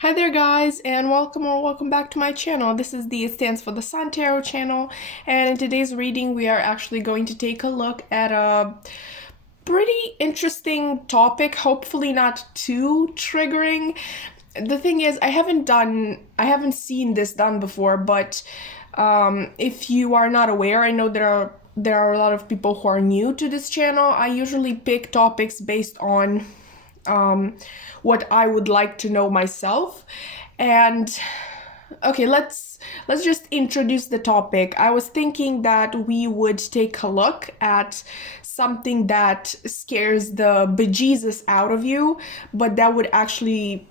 Hi there guys and welcome back to my channel. This is the It Stands for the Sun Tarot channel, and in today's reading we are actually going to take a look at a pretty interesting topic, hopefully not too triggering. The thing is, I haven't seen this done before, but if you are not aware, I know there are a lot of people who are new to this channel. I usually pick topics based on what I would like to know myself. And okay, let's just introduce the topic. I was thinking that we would take a look at something that scares the bejesus out of you, but that would actually,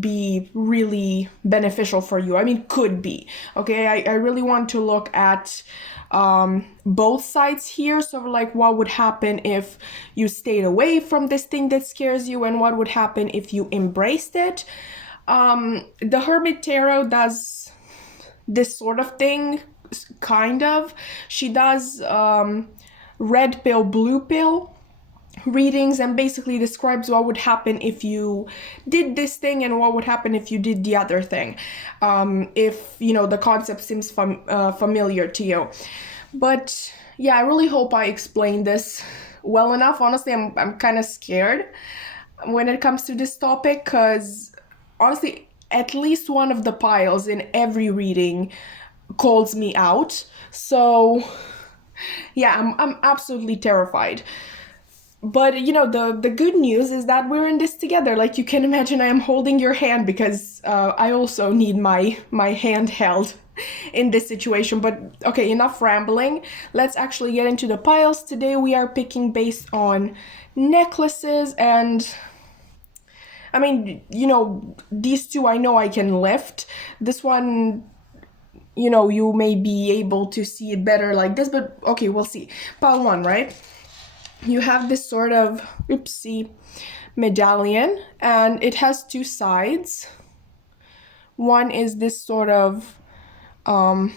be really beneficial for you. I mean, could be. Okay, I really want to look at both sides here. So, like, what would happen if you stayed away from this thing that scares you, and what would happen if you embraced it. The Hermit Tarot does this sort of thing, kind of. She does red pill, blue pill readings, and basically describes what would happen if you did this thing and what would happen if you did the other thing, if the concept seems familiar to you. But yeah, I really hope I explained this well enough. Honestly, I'm kind of scared when it comes to this topic, because honestly, at least one of the piles in every reading calls me out. So yeah, I'm absolutely terrified. But the good news is that we're in this together. Like, you can imagine, I am holding your hand because I also need my hand held in this situation. But okay, enough rambling. Let's actually get into the piles. Today we are picking based on necklaces, and I mean, these two I know I can lift. This one, you may be able to see it better like this, but okay, we'll see. Pile one, right? You have this sort of oopsie medallion, and it has two sides. One is this sort of I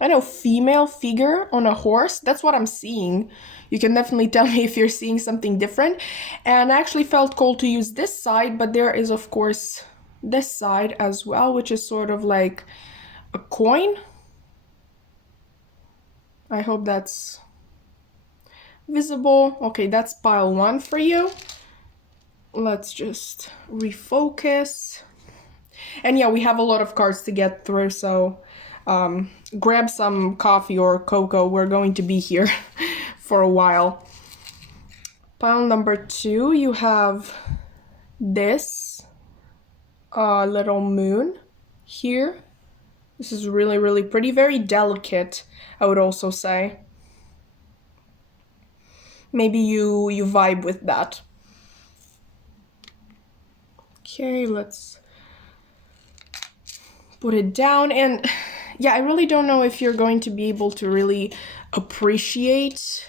don't know, female figure on a horse. That's what I'm seeing. You can definitely tell me if you're seeing something different. And I actually felt called to use this side, but there is of course this side as well, which is sort of like a coin. I hope that's visible. Okay, that's pile one for you. Let's just refocus. And yeah, we have a lot of cards to get through, so grab some coffee or cocoa. We're going to be here for a while. Pile number two, you have this little moon here. This is really, really pretty, very delicate, I would also say. Maybe you vibe with that. Okay, let's put it down. And yeah, I really don't know if you're going to be able to really appreciate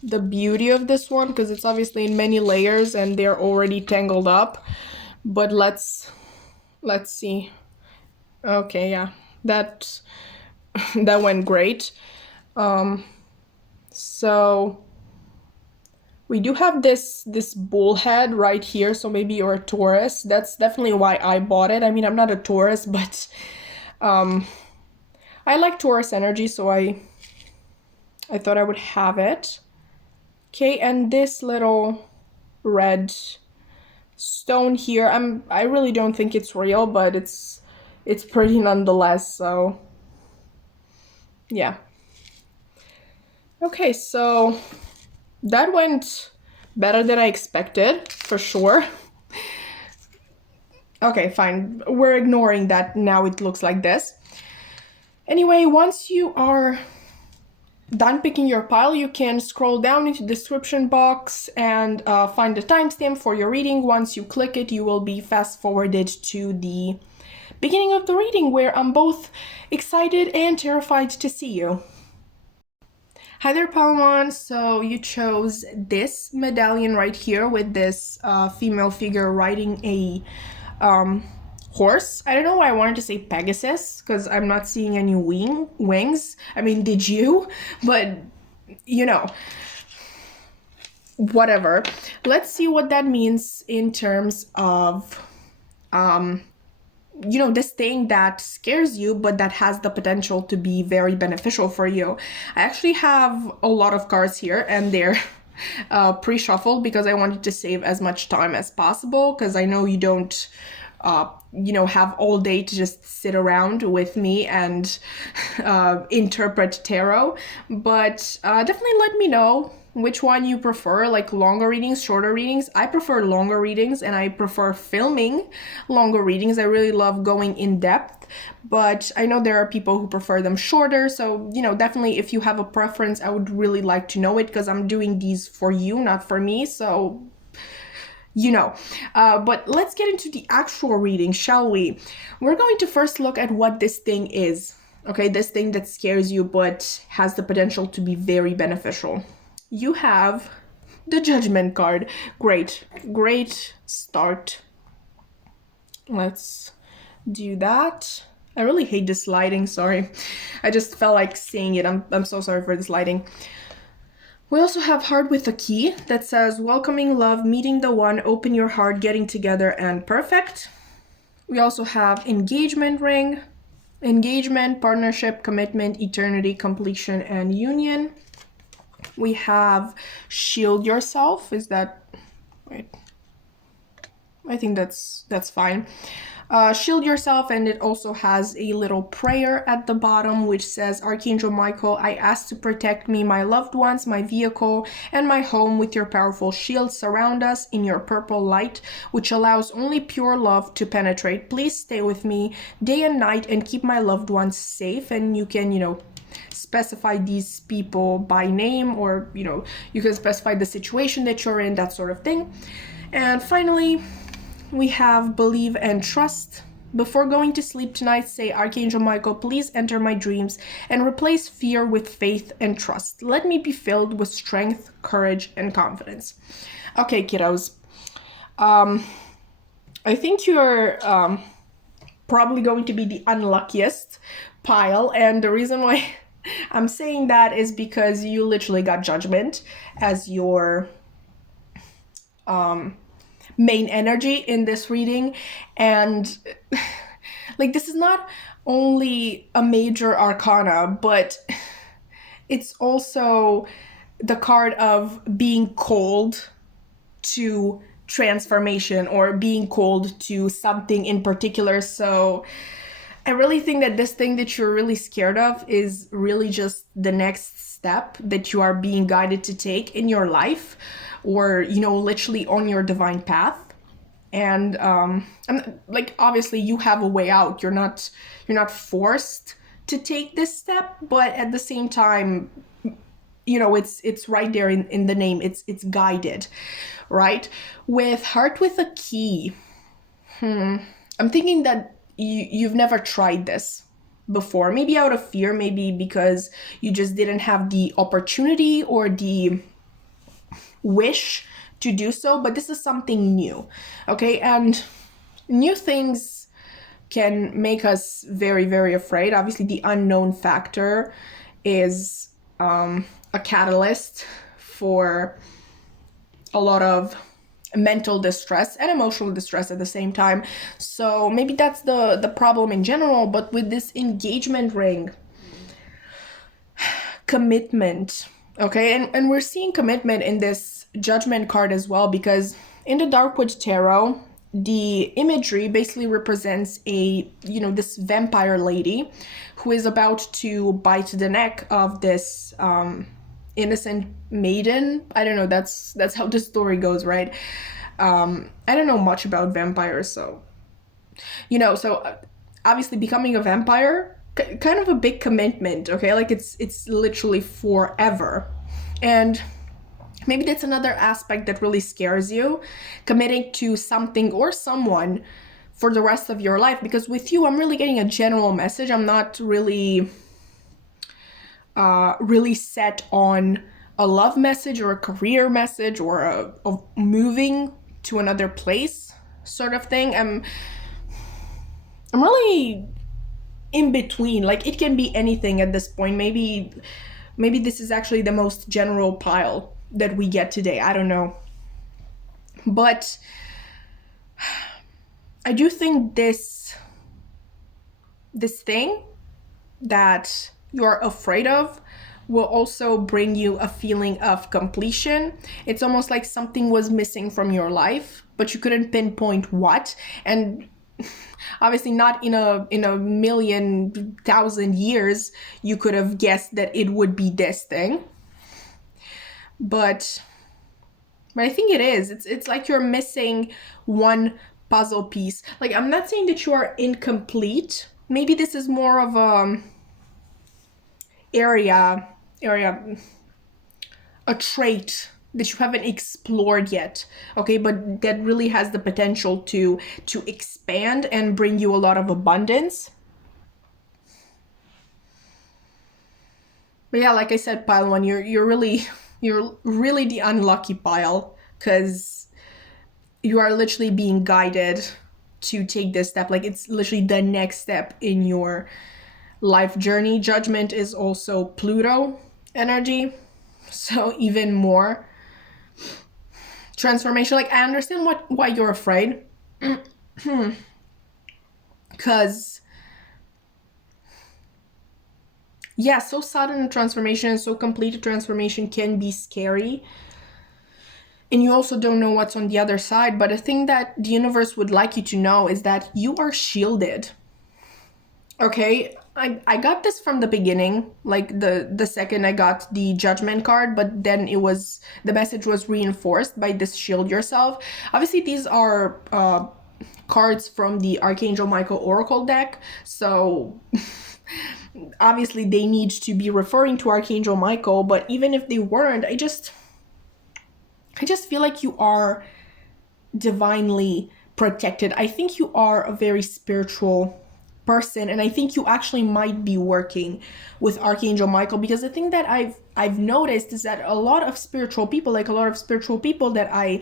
the beauty of this one, because it's obviously in many layers and they're already tangled up. But let's see. Okay, yeah, that went great. So we do have this bullhead right here, so maybe you're a Taurus. That's definitely why I bought it. I mean, I'm not a Taurus, but I like Taurus energy, so I thought I would have it. Okay, and this little red stone here, I really don't think it's real, but it's pretty nonetheless, so yeah. Okay, so that went better than I expected, for sure. Okay, fine. We're ignoring that. Now it looks like this. Anyway, once you are done picking your pile, you can scroll down into the description box and find the timestamp for your reading. Once you click it, you will be fast forwarded to the beginning of the reading, where I'm both excited and terrified to see you. Hi there, Palmon. So you chose this medallion right here with this female figure riding a horse. I don't know why I wanted to say Pegasus, because I'm not seeing any wings. I mean, did you? But whatever. Let's see what that means in terms of this thing that scares you but that has the potential to be very beneficial for you. I actually have a lot of cards here, and they're pre-shuffled because I wanted to save as much time as possible, because I know you don't have all day to just sit around with me and interpret tarot. But definitely let me know which one you prefer, like longer readings, shorter readings. I prefer longer readings, and I prefer filming longer readings. I really love going in depth, but I know there are people who prefer them shorter. So, definitely if you have a preference, I would really like to know it, because I'm doing these for you, not for me. So, but let's get into the actual reading, shall we? We're going to first look at what this thing is. Okay, this thing that scares you but has the potential to be very beneficial. You have the Judgment card. Great start. Let's do that. I really hate this lighting, sorry. I just felt like seeing it. I'm so sorry for this lighting. We also have Heart with a Key that says welcoming love, meeting the one, open your heart, getting together, and perfect. We also have Engagement ring, engagement, partnership, commitment, eternity, completion, and union. We have Shield Yourself. Is that wait? I think that's fine. Shield yourself, and it also has a little prayer at the bottom which says, Archangel Michael, I ask to protect me, my loved ones, my vehicle, and my home with your powerful shield. Surround us in your purple light, which allows only pure love to penetrate. Please stay with me day and night and keep my loved ones safe. And you can, specify these people by name, or, you can specify the situation that you're in, that sort of thing. And finally, we have Believe and Trust. Before going to sleep tonight, say, Archangel Michael, please enter my dreams and replace fear with faith and trust. Let me be filled with strength, courage, and confidence. Okay, kiddos. I think you're probably going to be the unluckiest pile, and the reason why I'm saying that is because you literally got Judgment as your main energy in this reading. And like, this is not only a major arcana, but it's also the card of being called to transformation, or being called to something in particular. So I really think that this thing that you're really scared of is really just the next step that you are being guided to take in your life, or, literally on your divine path. And like, obviously you have a way out. You're not forced to take this step, but at the same time, it's right there in the name. It's guided, right? With Heart with a Key, I'm thinking that you've never tried this before, maybe out of fear, maybe because you just didn't have the opportunity or the wish to do so, but this is something new, okay? And new things can make us very, very afraid. Obviously, the unknown factor is a catalyst for a lot of mental distress and emotional distress at the same time. So maybe that's the problem in general. But with this Engagement ring, commitment, okay? And we're seeing commitment in this Judgment card as well, because in the Darkwood Tarot, the imagery basically represents this vampire lady who is about to bite the neck of this innocent maiden. I don't know, that's how the story goes, right? I don't know much about vampires, so obviously becoming a vampire, kind of a big commitment, okay? Like, it's literally forever. And maybe that's another aspect that really scares you, committing to something or someone for the rest of your life. Because with you, I'm really getting a general message. I'm not really set on a love message or a career message or a moving to another place sort of thing. I'm really in between. Like, it can be anything at this point. Maybe this is actually the most general pile that we get today. I don't know. But I do think this thing that you're afraid of will also bring you a feeling of completion. It's almost like something was missing from your life, but you couldn't pinpoint what. And obviously not in a million thousand years you could have guessed that it would be this thing. But I think it is. It's like you're missing one puzzle piece. Like, I'm not saying that you are incomplete. Maybe this is more of a a trait that you haven't explored yet, okay, but that really has the potential to expand and bring you a lot of abundance. But yeah, like I said, pile one, you're really the unlucky pile, because you are literally being guided to take this step. Like, it's literally the next step in your life journey. Judgment is also Pluto energy, so even more transformation. Like, I understand why you're afraid, because yeah, so sudden transformation, so complete a transformation can be scary, and you also don't know what's on the other side. But the thing that the universe would like you to know is that you are shielded. Okay, I got this from the beginning, like the second I got the Judgment card, but then the message was reinforced by this shield yourself. Obviously, these are cards from the Archangel Michael Oracle deck, so obviously they need to be referring to Archangel Michael, but even if they weren't, I just feel like you are divinely protected. I think you are a very spiritual person, and I think you actually might be working with Archangel Michael, because the thing that I've noticed is that a lot of spiritual people that I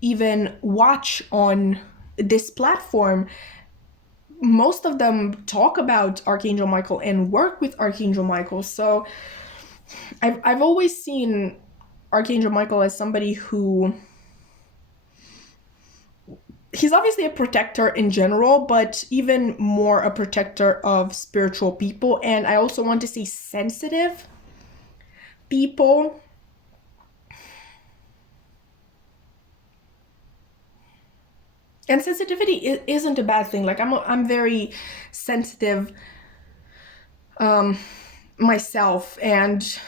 even watch on this platform, most of them talk about Archangel Michael and work with Archangel Michael. So I've always seen Archangel Michael as somebody who, he's obviously a protector in general, but even more a protector of spiritual people. And I also want to say sensitive people. And sensitivity isn't a bad thing. Like, I'm very sensitive myself, and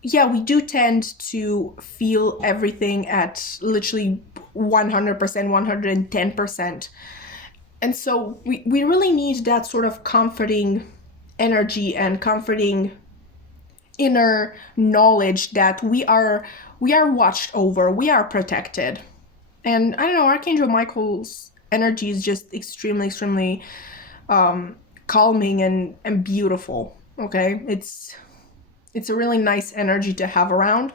yeah, we do tend to feel everything at literally 100%, 110%. And so we really need that sort of comforting energy and comforting inner knowledge that we are watched over, we are protected. And I don't know, Archangel Michael's energy is just extremely, extremely calming and beautiful, okay? It's a really nice energy to have around.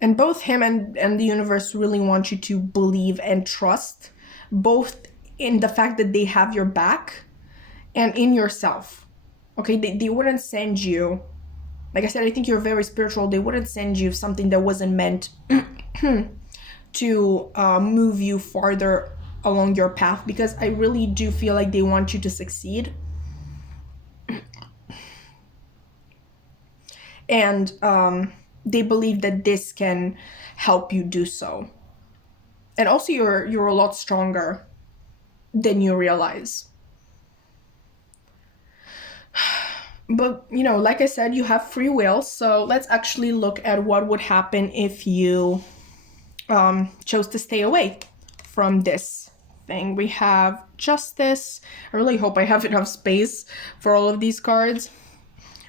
And both him and the universe really want you to believe and trust, both in the fact that they have your back and in yourself, okay? They wouldn't send you, like I said, I think you're very spiritual. They wouldn't send you something that wasn't meant to move you farther along your path, because I really do feel like they want you to succeed. And they believe that this can help you do so. And also you're a lot stronger than you realize. But, you know, like I said, you have free will. So let's actually look at what would happen if you chose to stay away from this thing. We have Justice. I really hope I have enough space for all of these cards.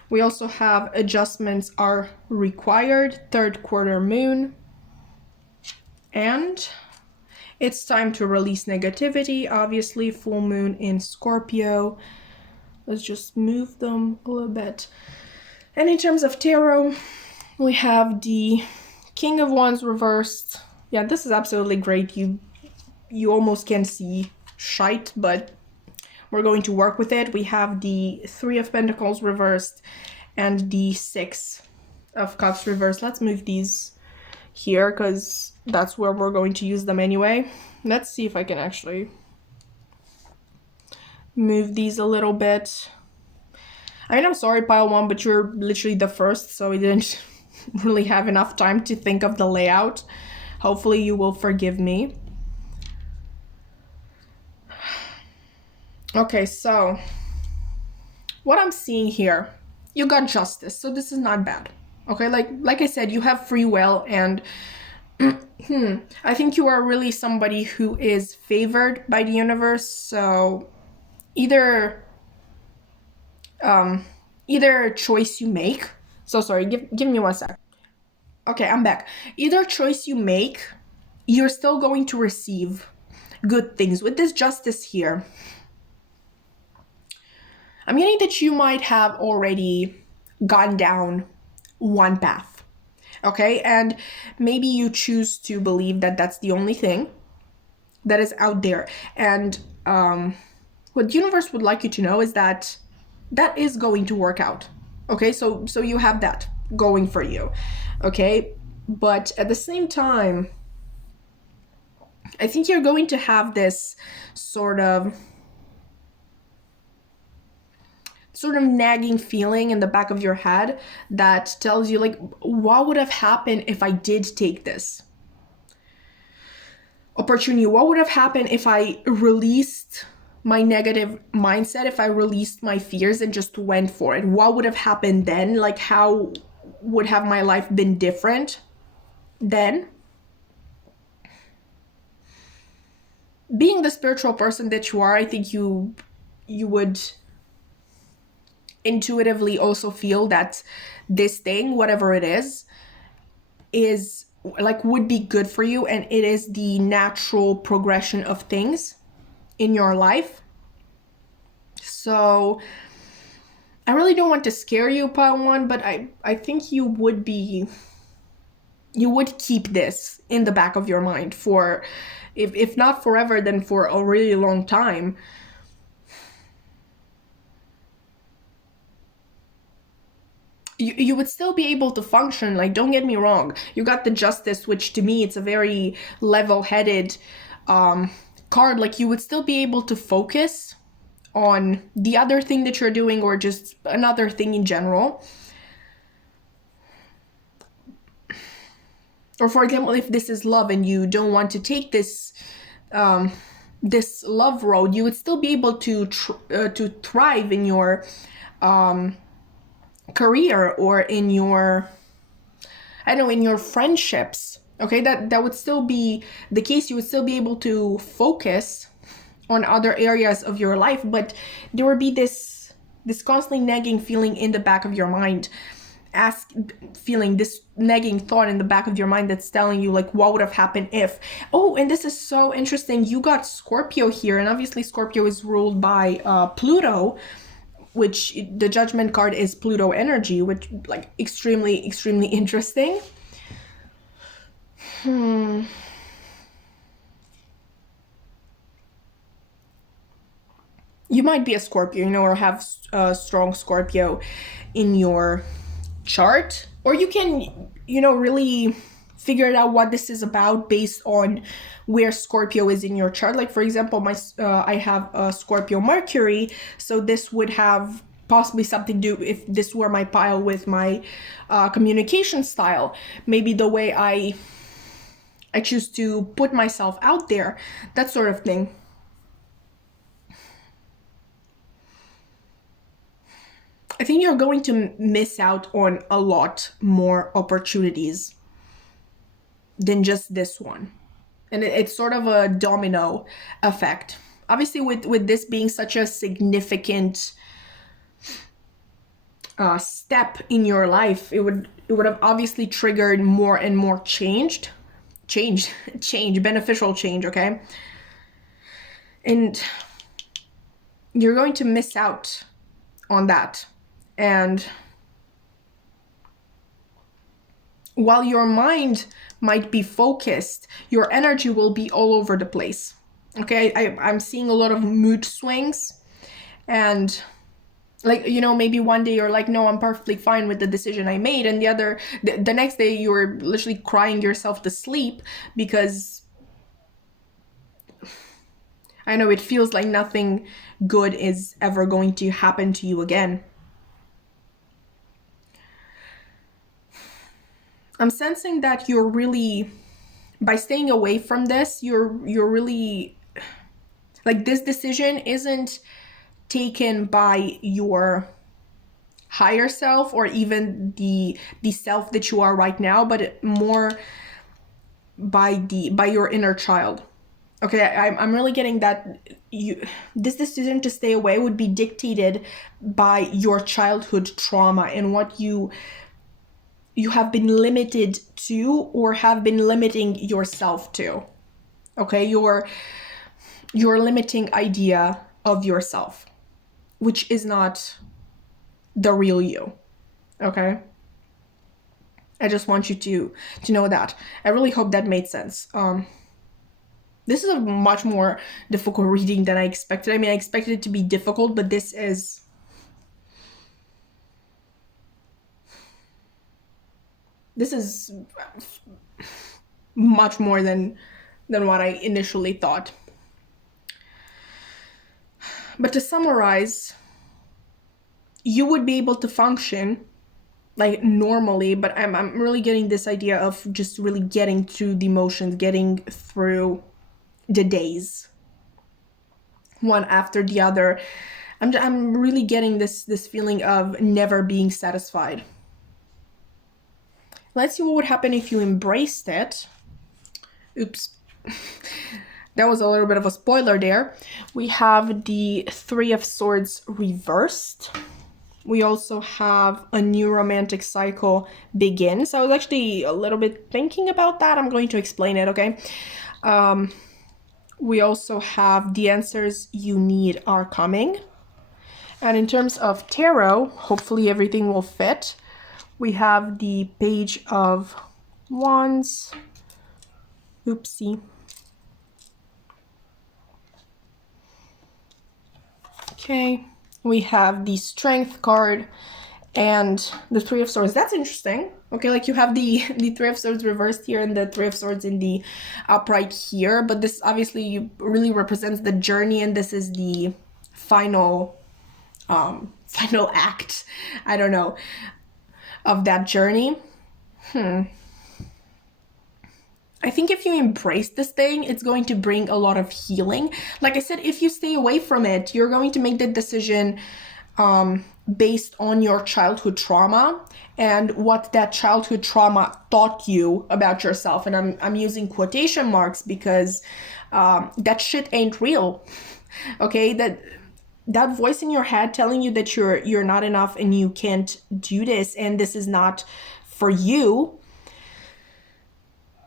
We also have Adjustments Are Required, Third Quarter Moon. And it's time to release negativity, obviously, Full Moon in Scorpio. Let's just move them a little bit. And in terms of tarot, we have the King of Wands reversed. Yeah, this is absolutely great. You almost can't see shite, but we're going to work with it. We have the Three of Pentacles reversed and the Six of Cups reversed. Let's move these here because that's where we're going to use them anyway. Let's see if I can actually move these a little bit. I mean, I'm sorry, pile one, but you're literally the first, so I didn't really have enough time to think of the layout. Hopefully you will forgive me. Okay, so what I'm seeing here, you got Justice, so this is not bad. Okay, like I said, you have free will, and I think you are really somebody who is favored by the universe. So either choice you make. So sorry, give me 1 sec. Okay, I'm back. Either choice you make, you're still going to receive good things. With this Justice here, I'm getting that you might have already gone down one path, okay? And maybe you choose to believe that that's the only thing that is out there. And what the universe would like you to know is that that is going to work out, okay? So you have that going for you, okay? But at the same time, I think you're going to have this sort of nagging feeling in the back of your head that tells you, like, what would have happened if I did take this opportunity? What would have happened if I released my negative mindset, if I released my fears and just went for it? What would have happened then? Like, how would have my life been different then? Being the spiritual person that you are, I think you would intuitively also feel that this thing, whatever it is like, would be good for you, and it is the natural progression of things in your life. So I really don't want to scare you, pile one, but I think you would keep this in the back of your mind for, if not forever, then for a really long time. You would still be able to function. Like, don't get me wrong, you got the Justice, which to me it's a very level-headed card. Like, you would still be able to focus on the other thing that you're doing, or just another thing in general. Or for example, if this is love and you don't want to take this this love road, you would still be able to thrive in your career, or in your, I don't know, in your friendships. Okay, that would still be the case. You would still be able to focus on other areas of your life, but there would be this constantly nagging feeling in the back of your mind, this nagging thought in the back of your mind that's telling you, like, what would have happened if. Oh, and this is so interesting, you got Scorpio here, and obviously Scorpio is ruled by Pluto, which the Judgment card is Pluto energy, which, like, extremely interesting. You might be a Scorpio, or have a strong Scorpio in your chart, or you can, really figure it out what this is about based on where Scorpio is in your chart. Like, for example, I have a Scorpio Mercury, so this would have possibly something to do, if this were my pile, with my communication style, maybe the way I choose to put myself out there, that sort of thing. I think you're going to miss out on a lot more opportunities than just this one. And it's sort of a domino effect. Obviously, with this being such a significant step in your life, it would have obviously triggered more and more change, beneficial change, okay? And you're going to miss out on that. And while your mind might be focused, your energy will be all over the place. Okay, I'm seeing a lot of mood swings, and Like, you know, maybe one day you're like, no, I'm perfectly fine with the decision I made, and the next day you're literally crying yourself to sleep because I know it feels like nothing good is ever going to happen to you again. I'm sensing that you're really, by staying away from this, you're really, like, this decision isn't taken by your higher self or even the self that you are right now, but more by your inner child. Okay, I'm really getting that this decision to stay away would be dictated by your childhood trauma and what you have been limited to or have been limiting yourself to. Okay, your limiting idea of yourself, which is not the real you. Okay, I just want you to know that. I really hope that made sense. This is a much more difficult reading than I expected. I mean, I expected it to be difficult, but this is much more than what I initially thought. But to summarize, you would be able to function like normally, but I'm really getting this idea of just really getting through the motions, getting through the days one after the other. I'm really getting this feeling of never being satisfied. Let's see what would happen if you embraced it. Oops. That was a little bit of a spoiler there. We have the Three of Swords reversed. We also have a new romantic cycle begins. I was actually a little bit thinking about that. I'm going to explain it, okay? We also have the answers you need are coming. And in terms of tarot, hopefully everything will fit. We have the Page of Wands. Oopsie. Okay. We have the Strength card and the Three of Swords. That's interesting. Okay, like you have the Three of Swords reversed here and the Three of Swords in the upright here, but this obviously really represents the journey, and this is the final act, I don't know, of that journey. I think if you embrace this thing, it's going to bring a lot of healing. Like I said, if you stay away from it, you're going to make the decision based on your childhood trauma and what that childhood trauma taught you about yourself. And I'm using quotation marks because that shit ain't real. Okay, that voice in your head telling you that you're not enough and you can't do this and this is not for you,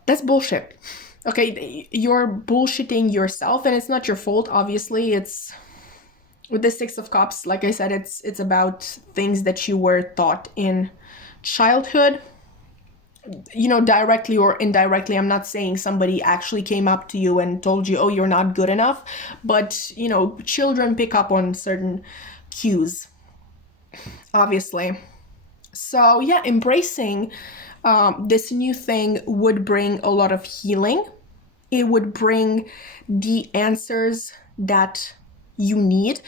that's bullshit. Okay, you're bullshitting yourself, and it's not your fault, obviously. It's with the Six of Cups, like I said, it's about things that you were taught in childhood. You know, directly or indirectly. I'm not saying somebody actually came up to you and told you, oh, you're not good enough, but you know, children pick up on certain cues, obviously. So yeah, embracing this new thing would bring a lot of healing. It would bring the answers that you need.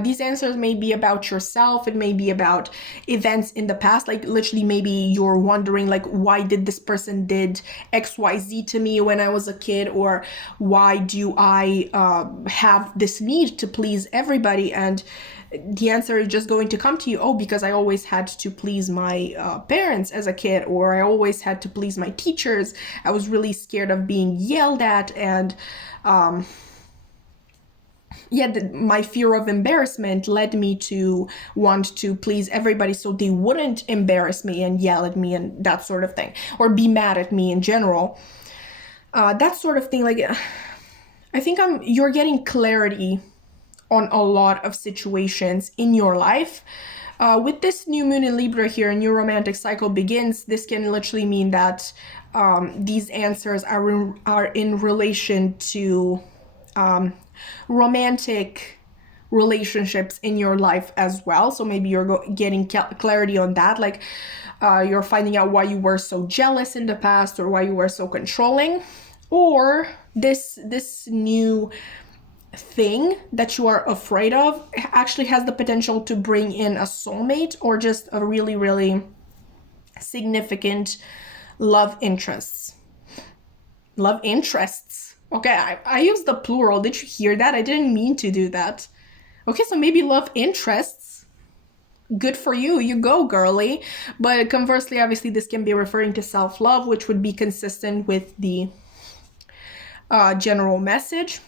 These answers may be about yourself. It may be about events in the past. Like literally, maybe you're wondering, like, why did this person did XYZ to me when I was a kid, or why do I have this need to please everybody? And the answer is just going to come to you, oh, because I always had to please my parents as a kid, or I always had to please my teachers. I was really scared of being yelled at, and my fear of embarrassment led me to want to please everybody so they wouldn't embarrass me and yell at me and that sort of thing, or be mad at me in general. That sort of thing. Like, I think you're getting clarity on a lot of situations in your life. With this new moon in Libra here, a new romantic cycle begins. This can literally mean that these answers are in relation to romantic relationships in your life as well. So maybe you're getting clarity on that, like you're finding out why you were so jealous in the past or why you were so controlling, or this new thing that you are afraid of actually has the potential to bring in a soulmate or just a really, really significant love interests. Love interests. Okay, I used the plural. Did you hear that? I didn't mean to do that. Okay, so maybe love interests. Good for you. You go, girly. But conversely, obviously, this can be referring to self-love, which would be consistent with the general message.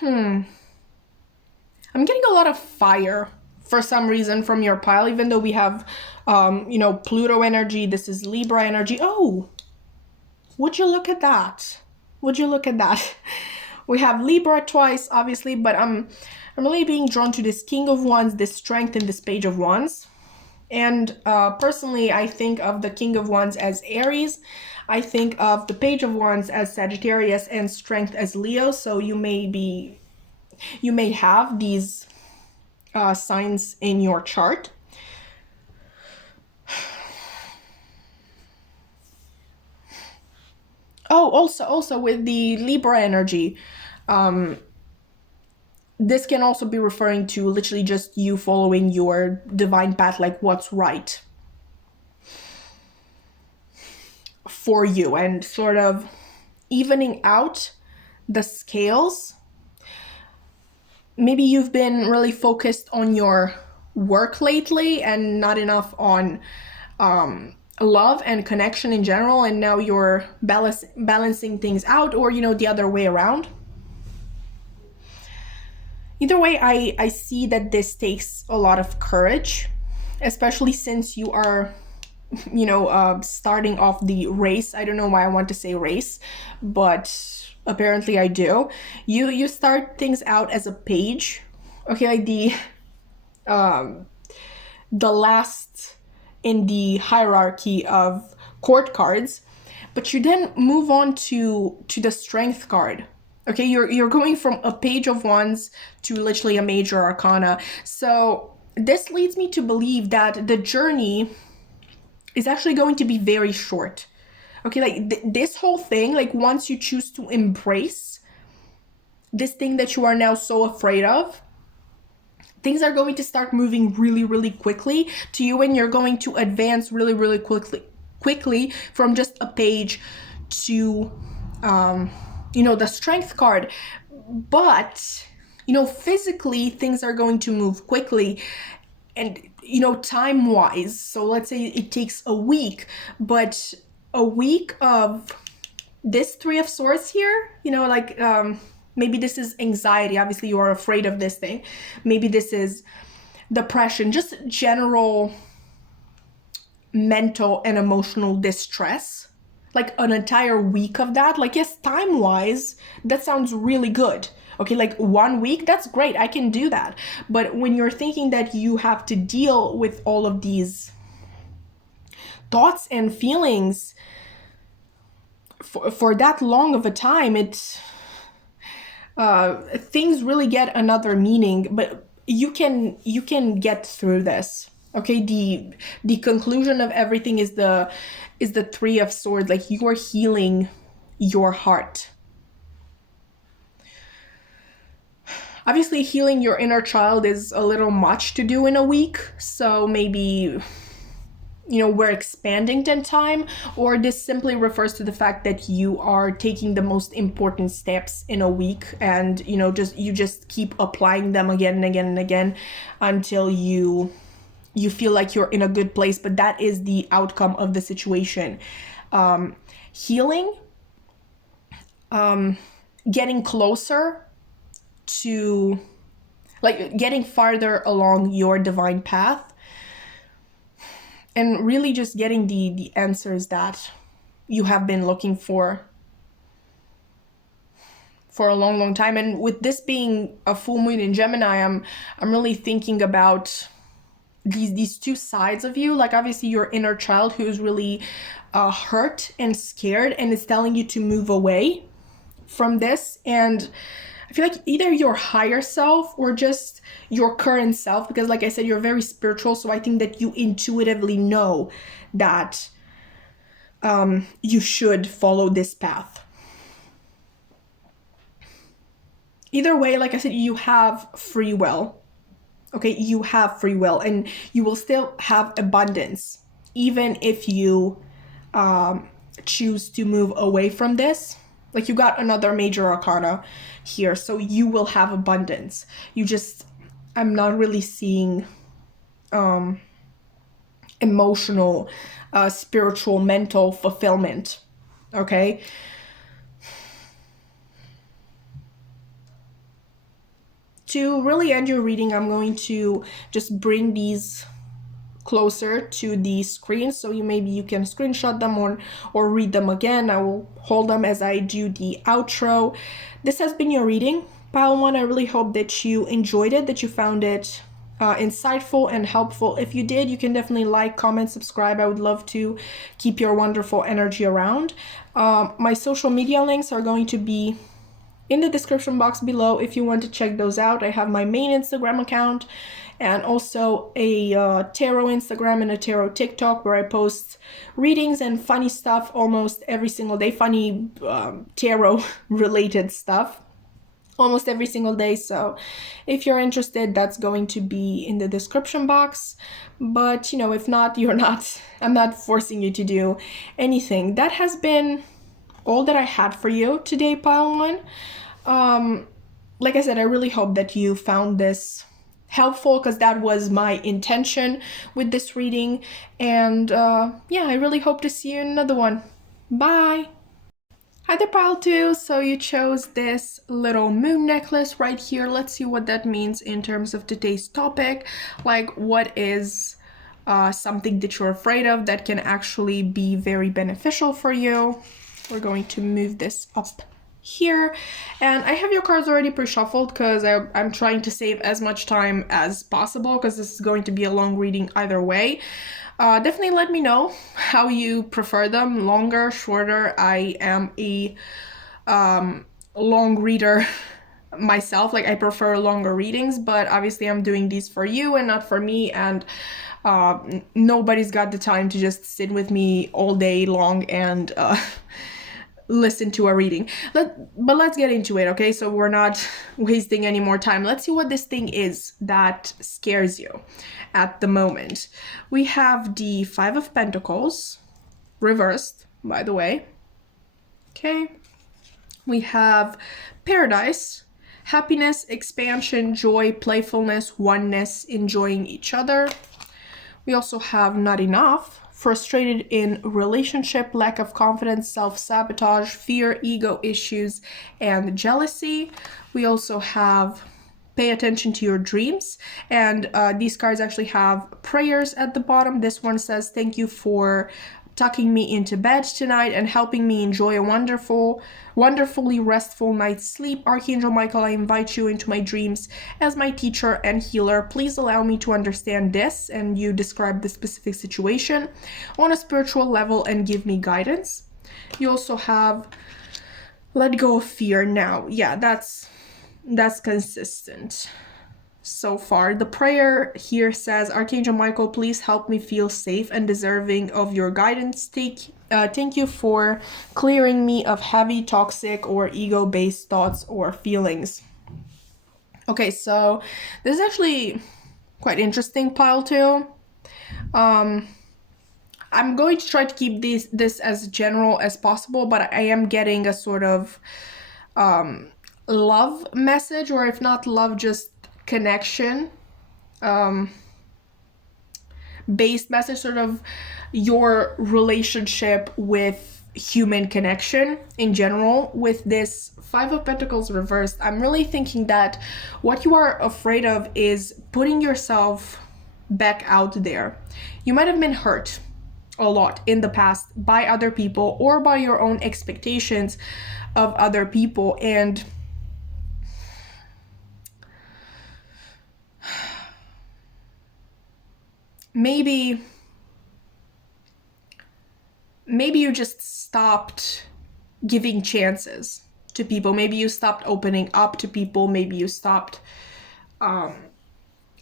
I'm getting a lot of fire for some reason from your pile, even though we have, Pluto energy. This is Libra energy. Oh, would you look at that? Would you look at that? We have Libra twice, obviously, but I'm really being drawn to this King of Wands, this Strength, and this Page of Wands. And personally, I think of the King of Wands as Aries. I think of the Page of Wands as Sagittarius and Strength as Leo. So you may have these signs in your chart. Oh, also with the Libra energy, this can also be referring to literally just you following your divine path, like what's right for you, and sort of evening out the scales. Maybe you've been really focused on your work lately and not enough on love and connection in general, and now you're balancing things out, or the other way around. Either way, I see that this takes a lot of courage, especially since you are starting off the race. I don't know why I want to say race, but apparently I do. You start things out as a page, okay, like the last in the hierarchy of court cards, but you then move on to the Strength card. Okay, you're going from a Page of Wands to literally a major arcana. So this leads me to believe that the journey is actually going to be very short. Okay, like this whole thing, like once you choose to embrace this thing that you are now so afraid of, things are going to start moving really, really quickly to you, and you're going to advance really, really quickly from just a page to, the Strength card. But, physically, things are going to move quickly. And, time-wise, so let's say it takes a week, but a week of this Three of Swords here, maybe this is anxiety. Obviously, you are afraid of this thing. Maybe this is depression, just general mental and emotional distress. Like an entire week of that. Like, yes, time-wise, that sounds really good. Okay, like 1 week, that's great. I can do that. But when you're thinking that you have to deal with all of these thoughts and feelings for that long of a time, things really get another meaning. But you can get through this. Okay, the conclusion of everything is the Three of Swords. Like, you are healing your heart. Obviously, healing your inner child is a little much to do in a week, so maybe, we're expanding in time, or this simply refers to the fact that you are taking the most important steps in a week, and, you just keep applying them again and again and again until you feel like you're in a good place. But that is the outcome of the situation. Healing, getting closer to, like, getting farther along your divine path, and really just getting the answers that you have been looking for a long, long time. And with this being a full moon in Gemini, I'm really thinking about these two sides of you. Like, obviously your inner child, who's really hurt and scared, and is telling you to move away from this. And I feel like either your higher self or just your current self, because like I said, you're very spiritual, so I think that you intuitively know that you should follow this path. Either way, like I said, you have free will. Okay, you have free will, and you will still have abundance even if you choose to move away from this. Like, you got another major arcana here, so you will have abundance. You just, I'm not really seeing emotional, spiritual, mental fulfillment. Okay. To really end your reading, I'm going to just bring these closer to the screen, so maybe you can screenshot them or read them again. I will hold them as I do the outro. This has been your reading, pile 1. I really hope that you enjoyed it, that you found it insightful and helpful. If you did, you can definitely like, comment, subscribe. I would love to keep your wonderful energy around. My social media links are going to be in the description box below if you want to check those out. I have my main Instagram account and also a tarot Instagram and a tarot TikTok where I post readings and funny stuff almost every single day, funny tarot related stuff almost every single day. So if you're interested, that's going to be in the description box. But you know, if not, you're not, I'm not forcing you to do anything. That has been all that I had for you today, pile 1. Like I said, I really hope that you found this helpful, because that was my intention with this reading. And yeah, I really hope to see you in another one. Bye! Hi there, pile 2. So you chose this little moon necklace right here. Let's see what that means in terms of today's topic. Like, what is something that you're afraid of that can actually be very beneficial for you? We're going to move this up here, and I have your cards already pre-shuffled because I'm trying to save as much time as possible, because this is going to be a long reading either way. Definitely let me know how you prefer them, longer, shorter. I am a long reader myself. Like, I prefer longer readings, but obviously I'm doing these for you and not for me, and nobody's got the time to just sit with me all day long and listen to a reading. But let's get into it, okay? So we're not wasting any more time. Let's see what this thing is that scares you at the moment. We have the 5 of Pentacles, reversed, by the way. Okay. We have Paradise, happiness, expansion, joy, playfulness, oneness, enjoying each other. We also have Not Enough, frustrated in relationship, lack of confidence, self-sabotage, fear, ego issues, and jealousy. We also have Pay Attention to Your Dreams, and these cards actually have prayers at the bottom. This one says, thank you for tucking me into bed tonight and helping me enjoy a wonderfully restful night's sleep. Archangel Michael, I invite you into my dreams as my teacher and healer. Please allow me to understand this, and you describe the specific situation on a spiritual level and give me guidance. You also have Let Go of Fear. Now, yeah, that's consistent so far. The prayer here says, Archangel Michael, please help me feel safe and deserving of your guidance. Thank you for clearing me of heavy, toxic, or ego-based thoughts or feelings. Okay, so this is actually quite interesting, pile 2. I'm going to try to keep this as general as possible, but I am getting a sort of love message, or if not love, just connection based message, sort of your relationship with human connection in general. With this 5 of Pentacles reversed, I'm really thinking that what you are afraid of is putting yourself back out there. You might have been hurt a lot in the past by other people or by your own expectations of other people, and maybe you just stopped giving chances to people. Maybe you stopped opening up to people. Maybe you stopped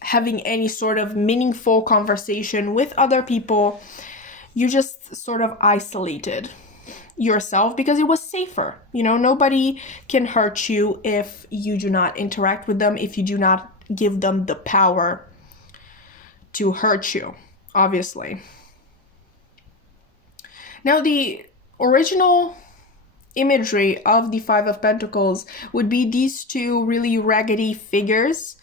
having any sort of meaningful conversation with other people. You just sort of isolated yourself because it was safer. You know, nobody can hurt you if you do not interact with them, if you do not give them the power to hurt you, obviously. Now, the original imagery of the Five of Pentacles would be these two really raggedy figures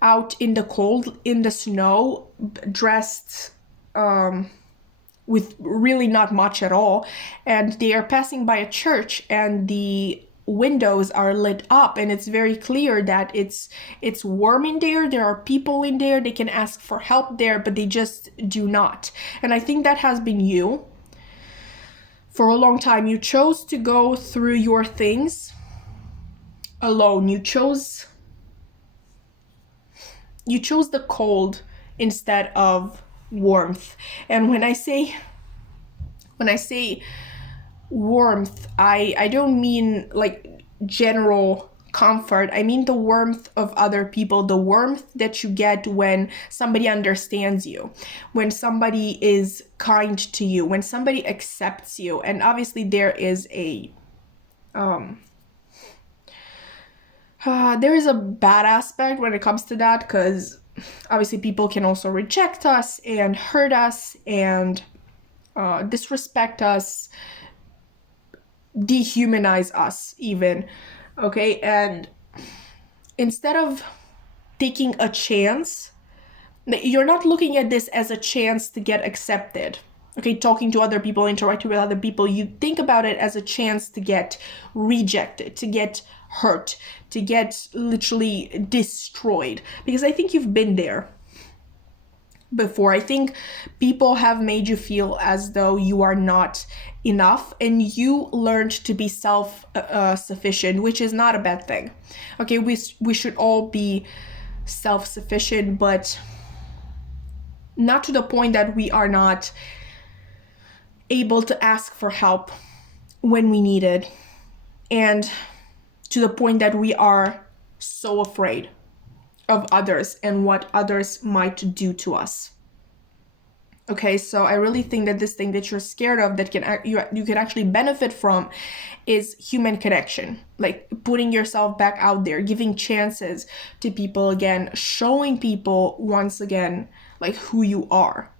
out in the cold, in the snow, dressed with really not much at all, and they are passing by a church, and the windows are lit up, and it's very clear that it's warm in there. There are people in there. They can ask for help there, but they just do not. And I think that has been you for a long time. You chose to go through your things alone. You chose the cold instead of warmth. And when I say warmth, I don't mean like general comfort. I mean the warmth of other people, the warmth that you get when somebody understands you, when somebody is kind to you, when somebody accepts you. And obviously there is a bad aspect when it comes to that, because obviously people can also reject us and hurt us and disrespect us, dehumanize us even, okay? And instead of taking a chance, you're not looking at this as a chance to get accepted, okay? Talking to other people, interacting with other people, you think about it as a chance to get rejected, to get hurt, to get literally destroyed, because I think you've been there before. I think people have made you feel as though you are not enough, and you learned to be self-sufficient, which is not a bad thing. Okay, we should all be self-sufficient, but not to the point that we are not able to ask for help when we need it, and to the point that we are so afraid of others and what others might do to us. Okay, so I really think that this thing that you're scared of, that you can actually benefit from, is human connection. Like putting yourself back out there, giving chances to people again, showing people once again like who you are.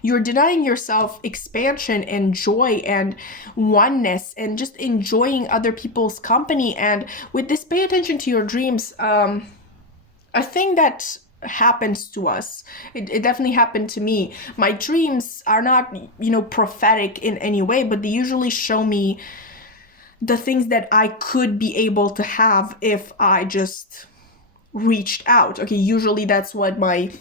You're denying yourself expansion and joy and oneness and just enjoying other people's company. And with this, pay attention to your dreams. A thing that happens to us, it definitely happened to me. My dreams are not, prophetic in any way, but they usually show me the things that I could be able to have if I just reached out. Okay, usually that's what my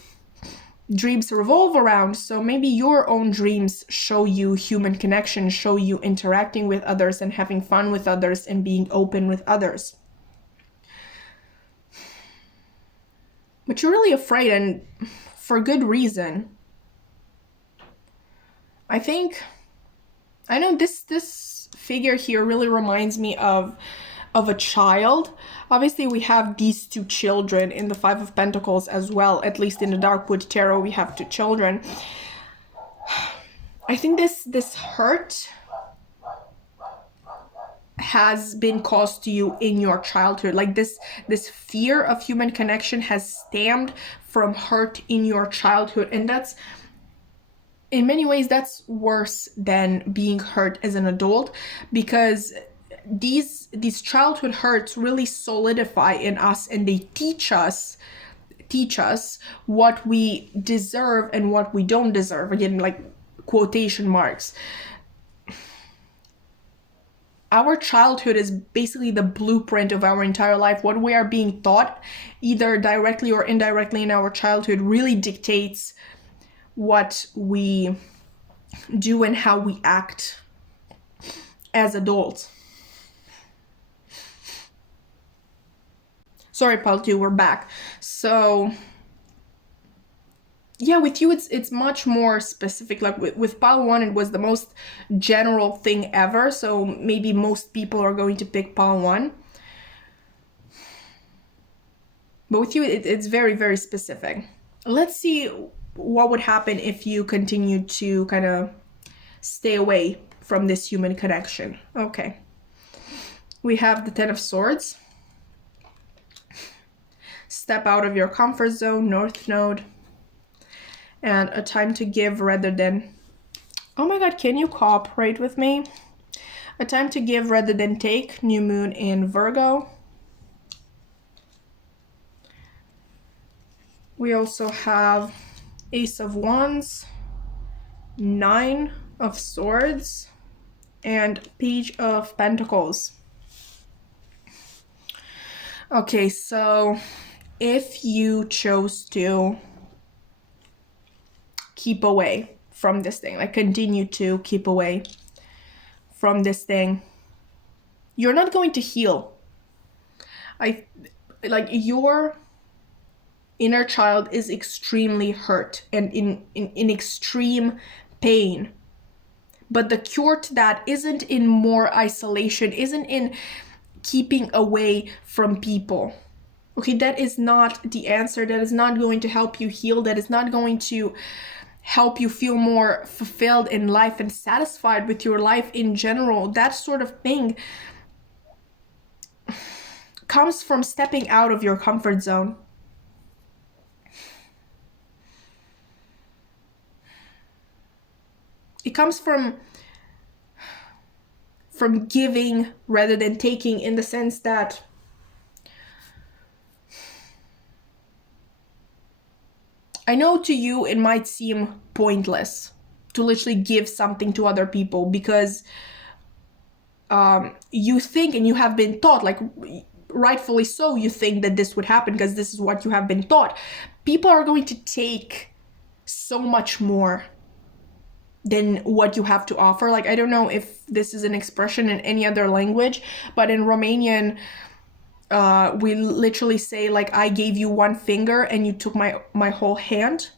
dreams revolve around. So maybe your own dreams show you human connection, show you interacting with others and having fun with others and being open with others. But you're really afraid, and for good reason. I know this figure here really reminds me of a child. Obviously, we have these two children in the Five of Pentacles as well. At least in the Darkwood Tarot, we have two children. I think this hurt has been caused to you in your childhood. Like this fear of human connection has stemmed from hurt in your childhood, and that's, in many ways, that's worse than being hurt as an adult, because these childhood hurts really solidify in us, and they teach us what we deserve and what we don't deserve. Again, like quotation marks. Our childhood is basically the blueprint of our entire life. What we are being taught, either directly or indirectly in our childhood, really dictates what we do and how we act as adults. Sorry, Pal 2, we're back. So yeah, with you it's much more specific. Like with pile one, it was the most general thing ever, so maybe most people are going to pick pile one. But with you, it's very, very specific. Let's see what would happen if you continue to kind of stay away from this human connection. Okay. We have the Ten of Swords. Step out of your comfort zone, North Node. And a time to give rather than... Oh my god, can you cooperate with me? A time to give rather than take, New Moon in Virgo. We also have Ace of Wands, Nine of Swords, and Page of Pentacles. Okay, so if you chose to keep away from this thing, like continue to keep away from this thing, you're not going to heal. Your inner child is extremely hurt and in extreme pain. But the cure to that isn't in more isolation, isn't in keeping away from people. Okay, that is not the answer. That is not going to help you heal. That is not going to help you feel more fulfilled in life and satisfied with your life in general. That sort of thing comes from stepping out of your comfort zone. It comes from giving rather than taking, in the sense that I know to you it might seem pointless to literally give something to other people because you think, and you have been taught, like rightfully so, you think that this would happen because this is what you have been taught. People are going to take so much more than what you have to offer. Like, I don't know if this is an expression in any other language, but in Romanian, we literally say, like, I gave you one finger and you took my whole hand.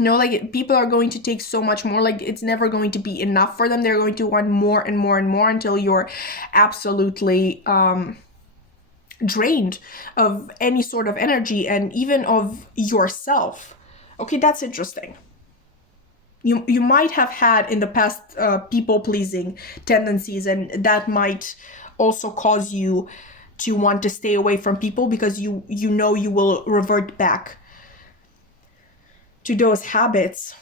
Like, people are going to take so much more. Like, it's never going to be enough for them. They're going to want more and more and more until you're absolutely drained of any sort of energy and even of yourself. Okay, that's interesting. You might have had in the past people-pleasing tendencies, and that might also cause you to want to stay away from people because you know you will revert back to those habits.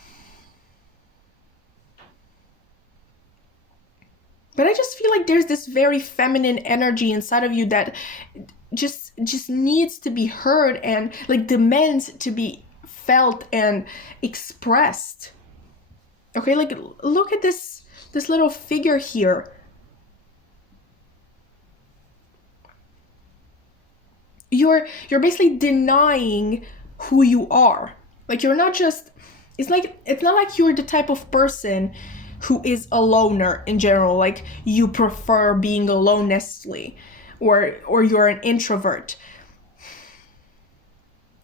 But I just feel like there's this very feminine energy inside of you that just needs to be heard and like demands to be felt and expressed. Okay, like look at this little figure here. You're basically denying who you are. Like, you're not just, it's not like you're the type of person who is a loner in general. Like, you prefer being alone necessarily, or you're an introvert.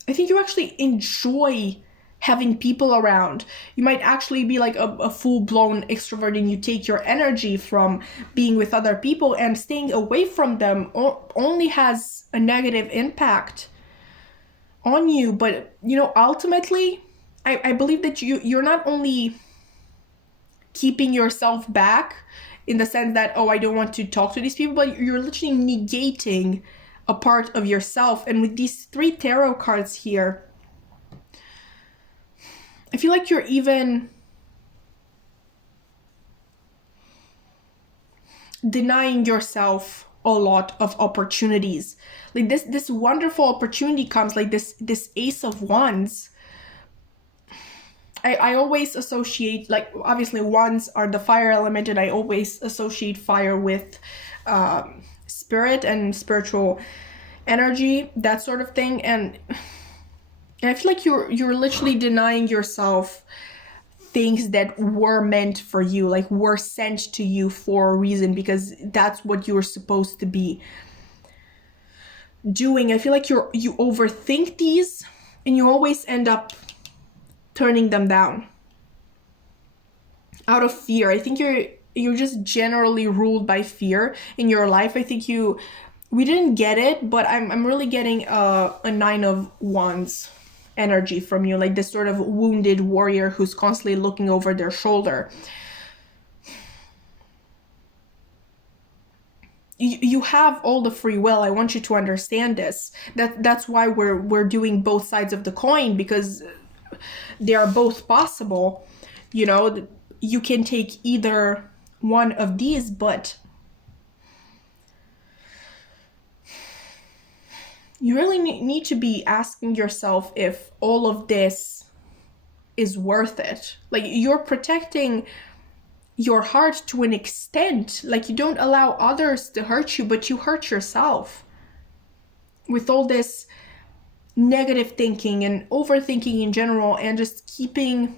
I think you actually enjoy having people around. You might actually be like a full-blown extrovert, and you take your energy from being with other people, and staying away from them only has a negative impact on you. But ultimately, I believe that you're not only keeping yourself back in the sense that, oh, I don't want to talk to these people, but you're literally negating a part of yourself. And with these 3 tarot cards here, I feel like you're even denying yourself a lot of opportunities. Like, this wonderful opportunity comes, like this Ace of Wands. I always associate, like, obviously wands are the fire element, and I always associate fire with spirit and spiritual energy, that sort of thing. And I feel like you're literally denying yourself things that were meant for you, like were sent to you for a reason, because that's what you're supposed to be doing. I feel like you overthink these, and you always end up turning them down out of fear. I think you're just generally ruled by fear in your life. I think we didn't get it, but I'm really getting a Nine of Wands energy from you, like this sort of wounded warrior who's constantly looking over their shoulder. You have all the free will. I want you to understand this. That's why we're doing both sides of the coin, because they are both possible. You know, you can take either one of these, but you really need to be asking yourself if all of this is worth it. Like, you're protecting your heart to an extent. Like, you don't allow others to hurt you, but you hurt yourself with all this negative thinking and overthinking in general, and just keeping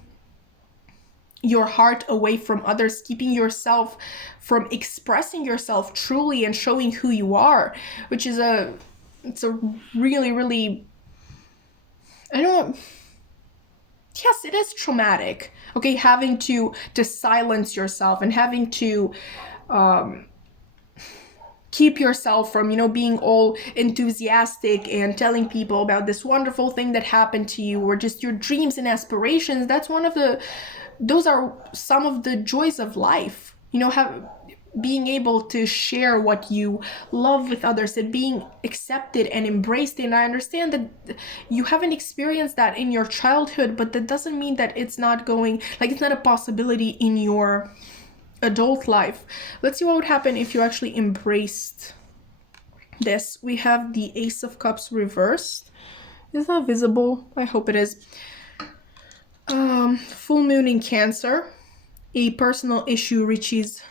your heart away from others, keeping yourself from expressing yourself truly and showing who you are, which is it's a really, really, I don't, yes, it is traumatic. Okay, having to silence yourself and having to keep yourself from, being all enthusiastic and telling people about this wonderful thing that happened to you, or just your dreams and aspirations. Those are some of the joys of life. Being able to share what you love with others and being accepted and embraced. And I understand that you haven't experienced that in your childhood, but that doesn't mean that it's not a possibility in your adult life. Let's see what would happen if you actually embraced this. We have the Ace of Cups reversed. Is that visible? I hope it is. Full moon in Cancer. A personal issue reaches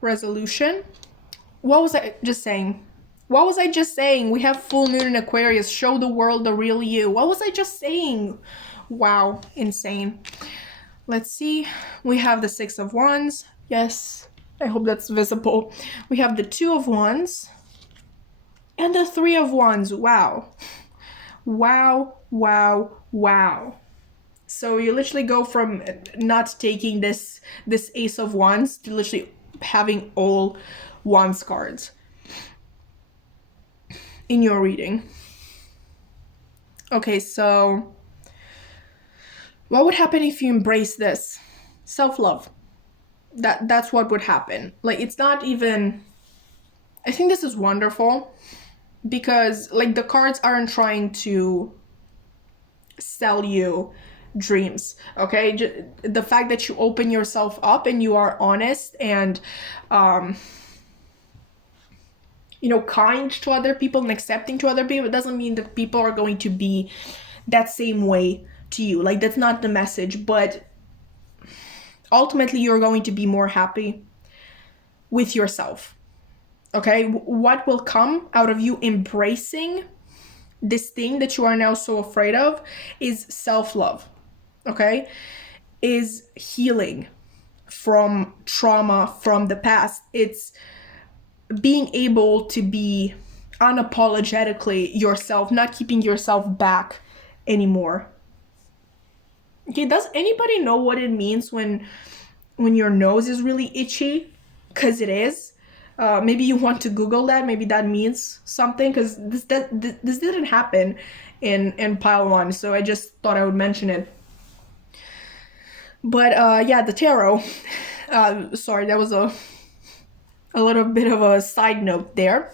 resolution. What was I just saying? We have full moon in Aquarius. Show the world the real you. What was I just saying? Wow, insane. Let's see. We have the Six of Wands. Yes, I hope that's visible. We have the Two of Wands and the Three of Wands. Wow. Wow, wow, wow. So you literally go from not taking this Ace of Wands to literally having all Wands cards in your reading. Okay, so what would happen if you embrace this? Self-love. That's what would happen. Like, it's not even, I think this is wonderful, because like the cards aren't trying to sell you dreams. Okay, the fact that you open yourself up and you are honest and kind to other people and accepting to other people, it doesn't mean that people are going to be that same way to you. Like, that's not the message, but ultimately you're going to be more happy with yourself. Okay, what will come out of you embracing this thing that you are now so afraid of is self-love. Okay, is healing from trauma from the past. It's being able to be unapologetically yourself, not keeping yourself back anymore. Okay, does anybody know what it means when your nose is really itchy? Because it is. Maybe you want to Google that. Maybe that means something, because this didn't happen in pile one, so I just thought I would mention it. But yeah, the tarot. Sorry, that was a little bit of a side note there.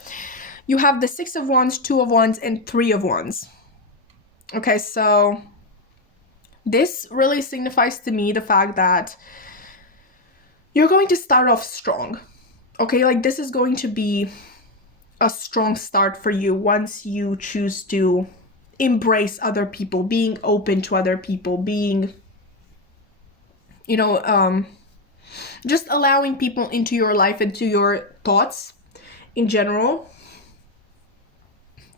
You have the Six of Wands, Two of Wands, and Three of Wands. Okay, so this really signifies to me the fact that you're going to start off strong. Okay, like, this is going to be a strong start for you once you choose to embrace other people, being open to other people, being, just allowing people into your life, into your thoughts in general.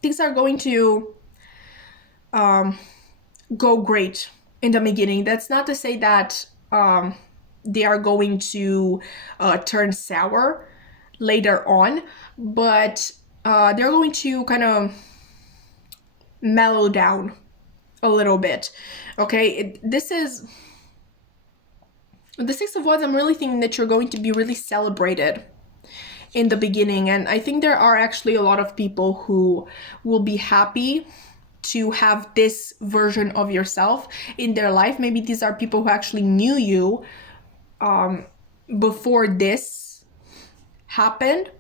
Things are going to go great in the beginning. That's not to say that they are going to turn sour later on, but they're going to kind of mellow down a little bit. Okay, this is the Six of Wands. I'm really thinking that you're going to be really celebrated in the beginning, and I think there are actually a lot of people who will be happy to have this version of yourself in their life. Maybe these are people who actually knew you before this happened,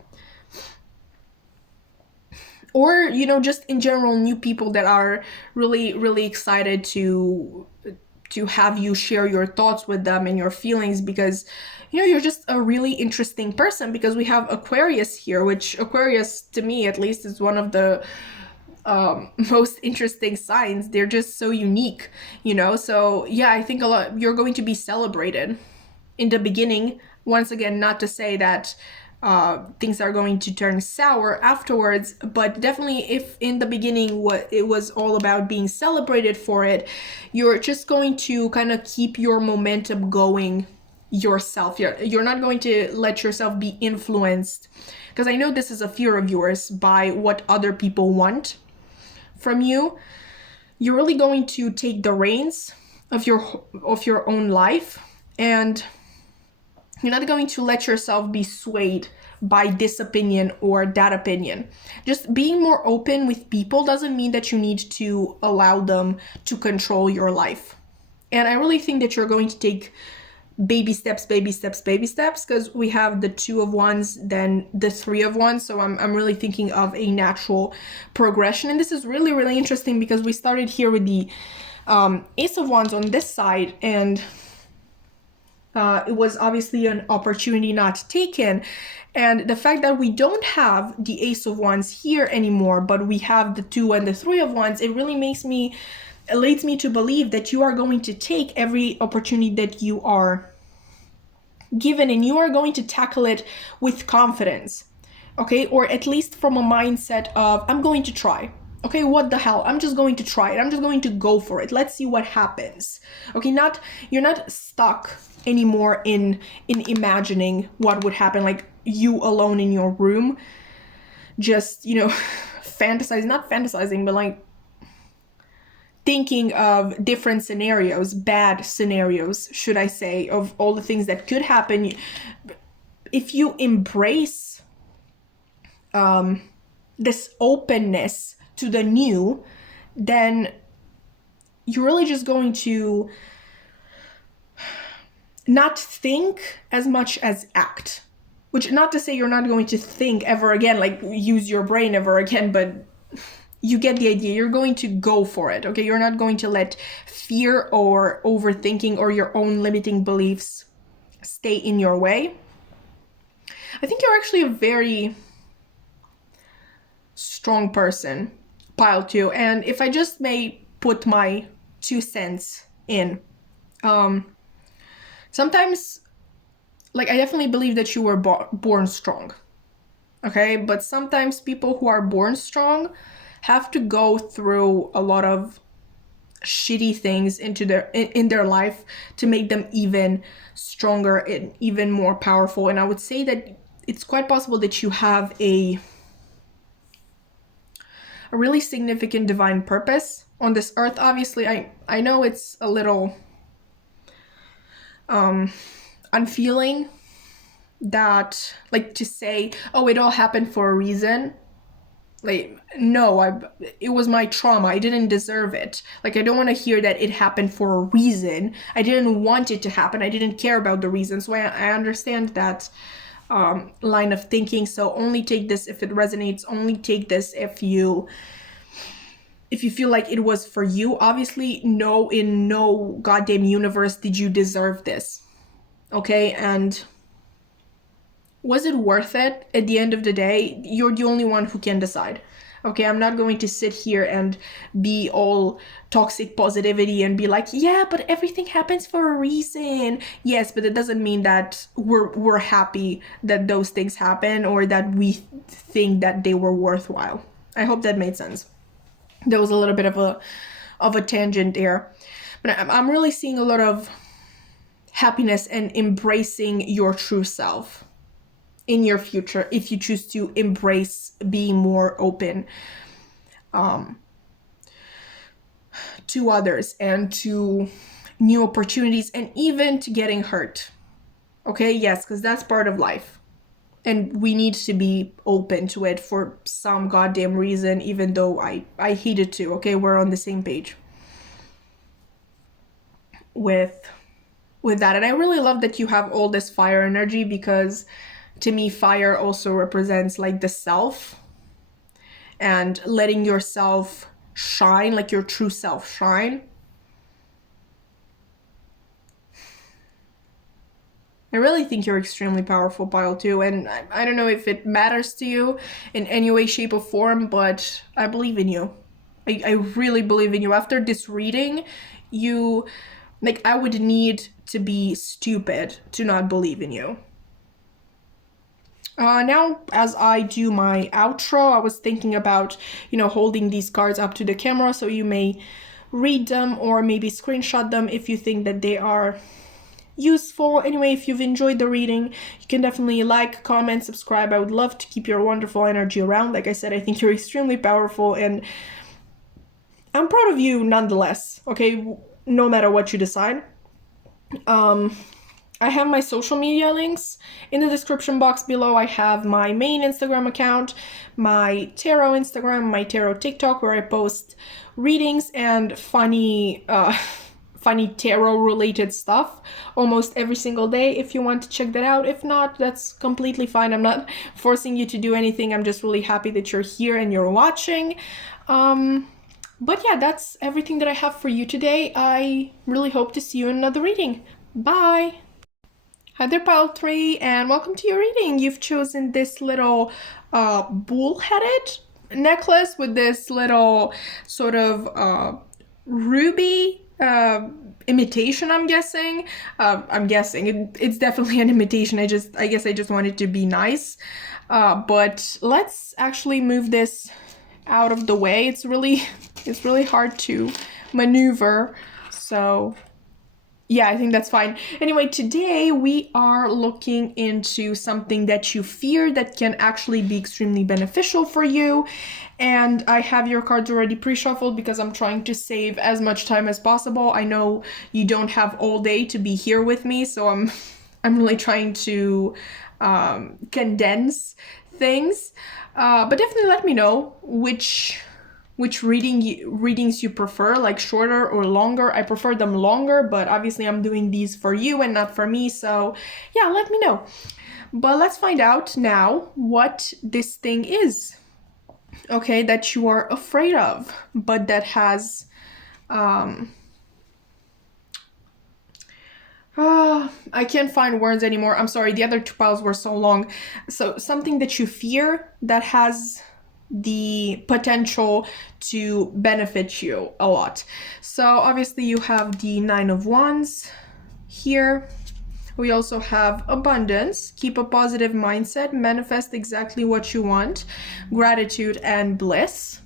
or you know, just in general, new people that are really, really excited to have you share your thoughts with them and your feelings, because you know, you're just a really interesting person. Because we have Aquarius here, which Aquarius, to me at least, is one of the most interesting signs. They're just so unique, you know. So yeah, I think a lot, you're going to be celebrated in the beginning. Once again, not to say that things are going to turn sour afterwards, but definitely if in the beginning what it was all about being celebrated for it, you're just going to kind of keep your momentum going yourself. You're not going to let yourself be influenced, because I know this is a fear of yours, by what other people want from you. You're really going to take the reins of your own life, and you're not going to let yourself be swayed by this opinion or that opinion. Just being more open with people doesn't mean that you need to allow them to control your life. And I really think that you're going to take baby steps, because we have the Two of Wands, then the Three of Wands. So I'm really thinking of a natural progression. And this is really, really interesting, because we started here with the Ace of Wands on this side, and it was obviously an opportunity not taken. And the fact that we don't have the Ace of Wands here anymore, but we have the Two and the Three of Wands, it really leads me to believe that you are going to take every opportunity that you are given, and you are going to tackle it with confidence, okay? Or at least from a mindset of, I'm going to try. Okay, what the hell? I'm just going to try it. I'm just going to go for it. Let's see what happens. Okay, you're not stuck anymore in imagining what would happen, like you alone in your room, just, you know, not fantasizing, but like thinking of different scenarios, bad scenarios, should I say, of all the things that could happen. If you embrace this openness to the new, then you're really just going to not think as much as act. Which, not to say you're not going to think ever again, like use your brain ever again, but you get the idea. You're going to go for it, okay? You're not going to let fear or overthinking or your own limiting beliefs stay in your way. I think you're actually a very strong person, pile 2. And if I just may put my 2 cents in, sometimes, like, I definitely believe that you were born strong, okay? But sometimes people who are born strong have to go through a lot of shitty things in their life to make them even stronger and even more powerful. And I would say that it's quite possible that you have a really significant divine purpose on this earth. Obviously, I know it's a little unfeeling that, like, to say, oh, it all happened for a reason. Like, no, it was my trauma. I didn't deserve it. Like, I don't want to hear that it happened for a reason. I didn't want it to happen. I didn't care about the reason. So I understand that line of thinking. So only take this if it resonates. Only take this if you feel like it was for you. Obviously, no, in no goddamn universe did you deserve this. Okay? And was it worth it? At the end of the day, you're the only one who can decide. Okay, I'm not going to sit here and be all toxic positivity and be like, yeah, but everything happens for a reason. Yes, but it doesn't mean that we're happy that those things happen, or that we think that they were worthwhile. I hope that made sense. There was a little bit of a tangent there. But I'm really seeing a lot of happiness and embracing your true self in your future, if you choose to embrace being more open to others and to new opportunities and even to getting hurt. Okay, yes, because that's part of life. And we need to be open to it for some goddamn reason, even though I hate it too. Okay, we're on the same page with that. And I really love that you have all this fire energy, because to me fire also represents like the self and letting yourself shine, like your true self shine. I really think you're extremely powerful, Pile 2, and I don't know if it matters to you in any way, shape, or form, but I believe in you. I really believe in you. After this reading, you, like, I would need to be stupid to not believe in you. Now, as I do my outro, I was thinking about, holding these cards up to the camera so you may read them or maybe screenshot them if you think that they are useful. Anyway, if you've enjoyed the reading, you can definitely like, comment, subscribe. I would love to keep your wonderful energy around. Like I said, I think you're extremely powerful and I'm proud of you nonetheless, okay? No matter what you decide. I have my social media links in the description box below. I have my main Instagram account, my tarot Instagram, my tarot TikTok, where I post readings and funny tarot related stuff almost every single day if you want to check that out. If not, that's completely fine. I'm not forcing you to do anything. I'm just really happy that you're here and you're watching. But yeah, that's everything that I have for you today. I really hope to see you in another reading. Bye! Hi there, Pile 3, and welcome to your reading. You've chosen this little bull-headed necklace with this little sort of ruby imitation, I'm guessing. It's definitely an imitation. I guess I just wanted to be nice. But let's actually move this out of the way. It's really hard to maneuver, so yeah, I think that's fine. Anyway, today we are looking into something that you fear that can actually be extremely beneficial for you. And I have your cards already pre-shuffled because I'm trying to save as much time as possible. I know you don't have all day to be here with me, so I'm really trying to condense things. But definitely let me know which readings you prefer, like shorter or longer. I prefer them longer, but obviously I'm doing these for you and not for me, so yeah, let me know. But let's find out now what this thing is, okay, that you are afraid of, but that has I can't find words anymore. I'm sorry, the other two piles were so long. So something that you fear that has the potential to benefit you a lot. So obviously you have the Nine of Wands here. We also have abundance, keep a positive mindset, manifest exactly what you want, gratitude and bliss.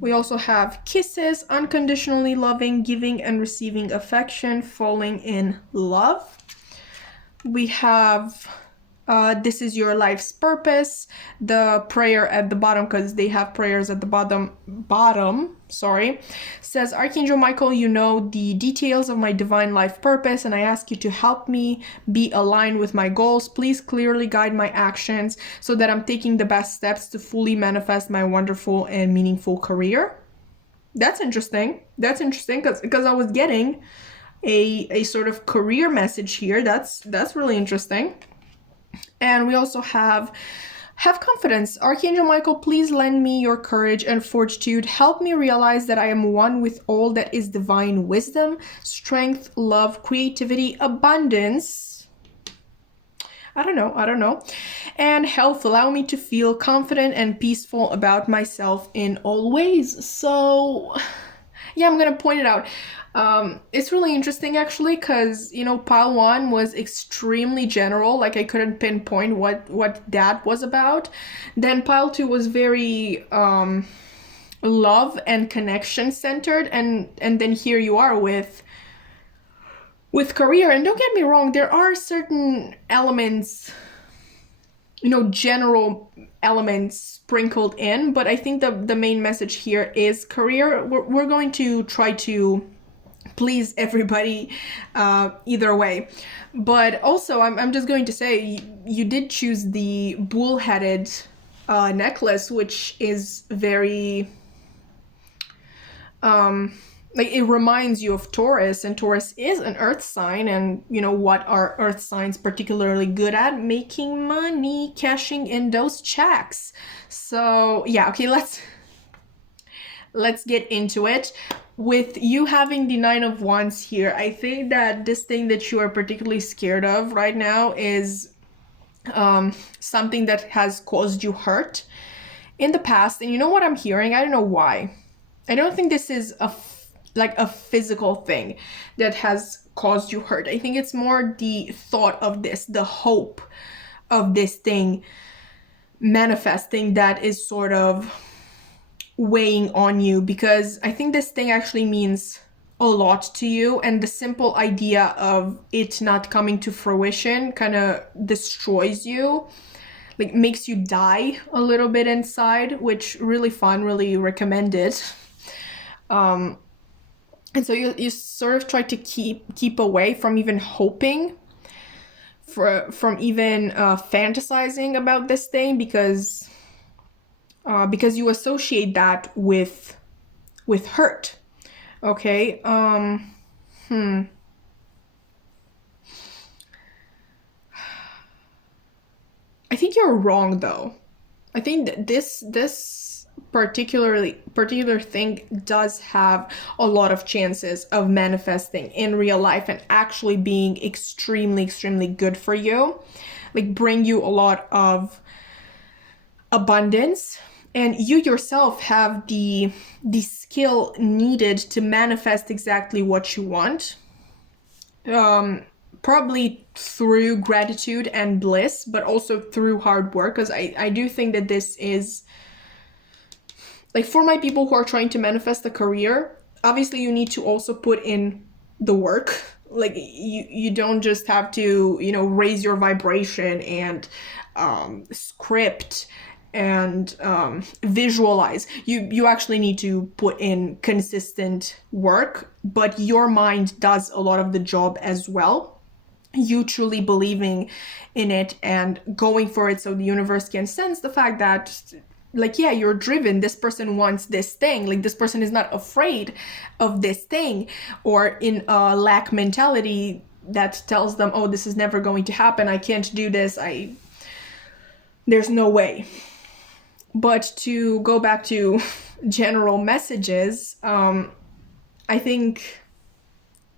We also have kisses, unconditionally loving, giving and receiving affection, falling in love. We have this is your life's purpose, the prayer at the bottom, because they have prayers at the bottom, says, Archangel Michael, you know the details of my divine life purpose, and I ask you to help me be aligned with my goals. Please clearly guide my actions so that I'm taking the best steps to fully manifest my wonderful and meaningful career. That's interesting. Because I was getting a sort of career message here. That's really interesting. And we also have confidence. Archangel Michael, please lend me your courage and fortitude. Help me realize that I am one with all that is divine wisdom, strength, love, creativity, abundance. I don't know. And health. Allow me to feel confident and peaceful about myself in all ways. So yeah, I'm gonna point it out. It's really interesting actually, because pile 1 was extremely general, like I couldn't pinpoint what that was about. Then pile 2 was very love and connection centered, and then here you are with career. And don't get me wrong, there are certain elements general elements sprinkled in, but I think the main message here is career. We're going to try to please everybody either way. But also, I'm just going to say, you did choose the bull-headed necklace, which is very like, it reminds you of Taurus, and Taurus is an earth sign, and what are earth signs particularly good at? Making money, cashing in those checks. So yeah, okay, let's get into it. With you having the Nine of Wands here, I think that this thing that you are particularly scared of right now is something that has caused you hurt in the past. And you know what I'm hearing? I don't know why. I don't think this is like a physical thing that has caused you hurt. I think it's more the thought of this, the hope of this thing manifesting, that is sort of weighing on you, because I think this thing actually means a lot to you, and the simple idea of it not coming to fruition kind of destroys you, like makes you die a little bit inside, which really fun, really recommended. And so you sort of try to keep away from even hoping, from even fantasizing about this thing, because you associate that with hurt. Okay. I think you're wrong, though. I think that this particular thing does have a lot of chances of manifesting in real life and actually being extremely good for you, like bring you a lot of abundance, and you yourself have the skill needed to manifest exactly what you want, probably through gratitude and bliss, but also through hard work, because I do think that this is, like, for my people who are trying to manifest a career, obviously you need to also put in the work. Like, you don't just have to, raise your vibration and script and visualize. You actually need to put in consistent work, but your mind does a lot of the job as well. You truly believing in it and going for it, so the universe can sense the fact that, like, yeah, you're driven. This person wants this thing. Like, this person is not afraid of this thing, or in a lack mentality that tells them, oh, this is never going to happen. I can't do this. There's no way. But to go back to general messages, I think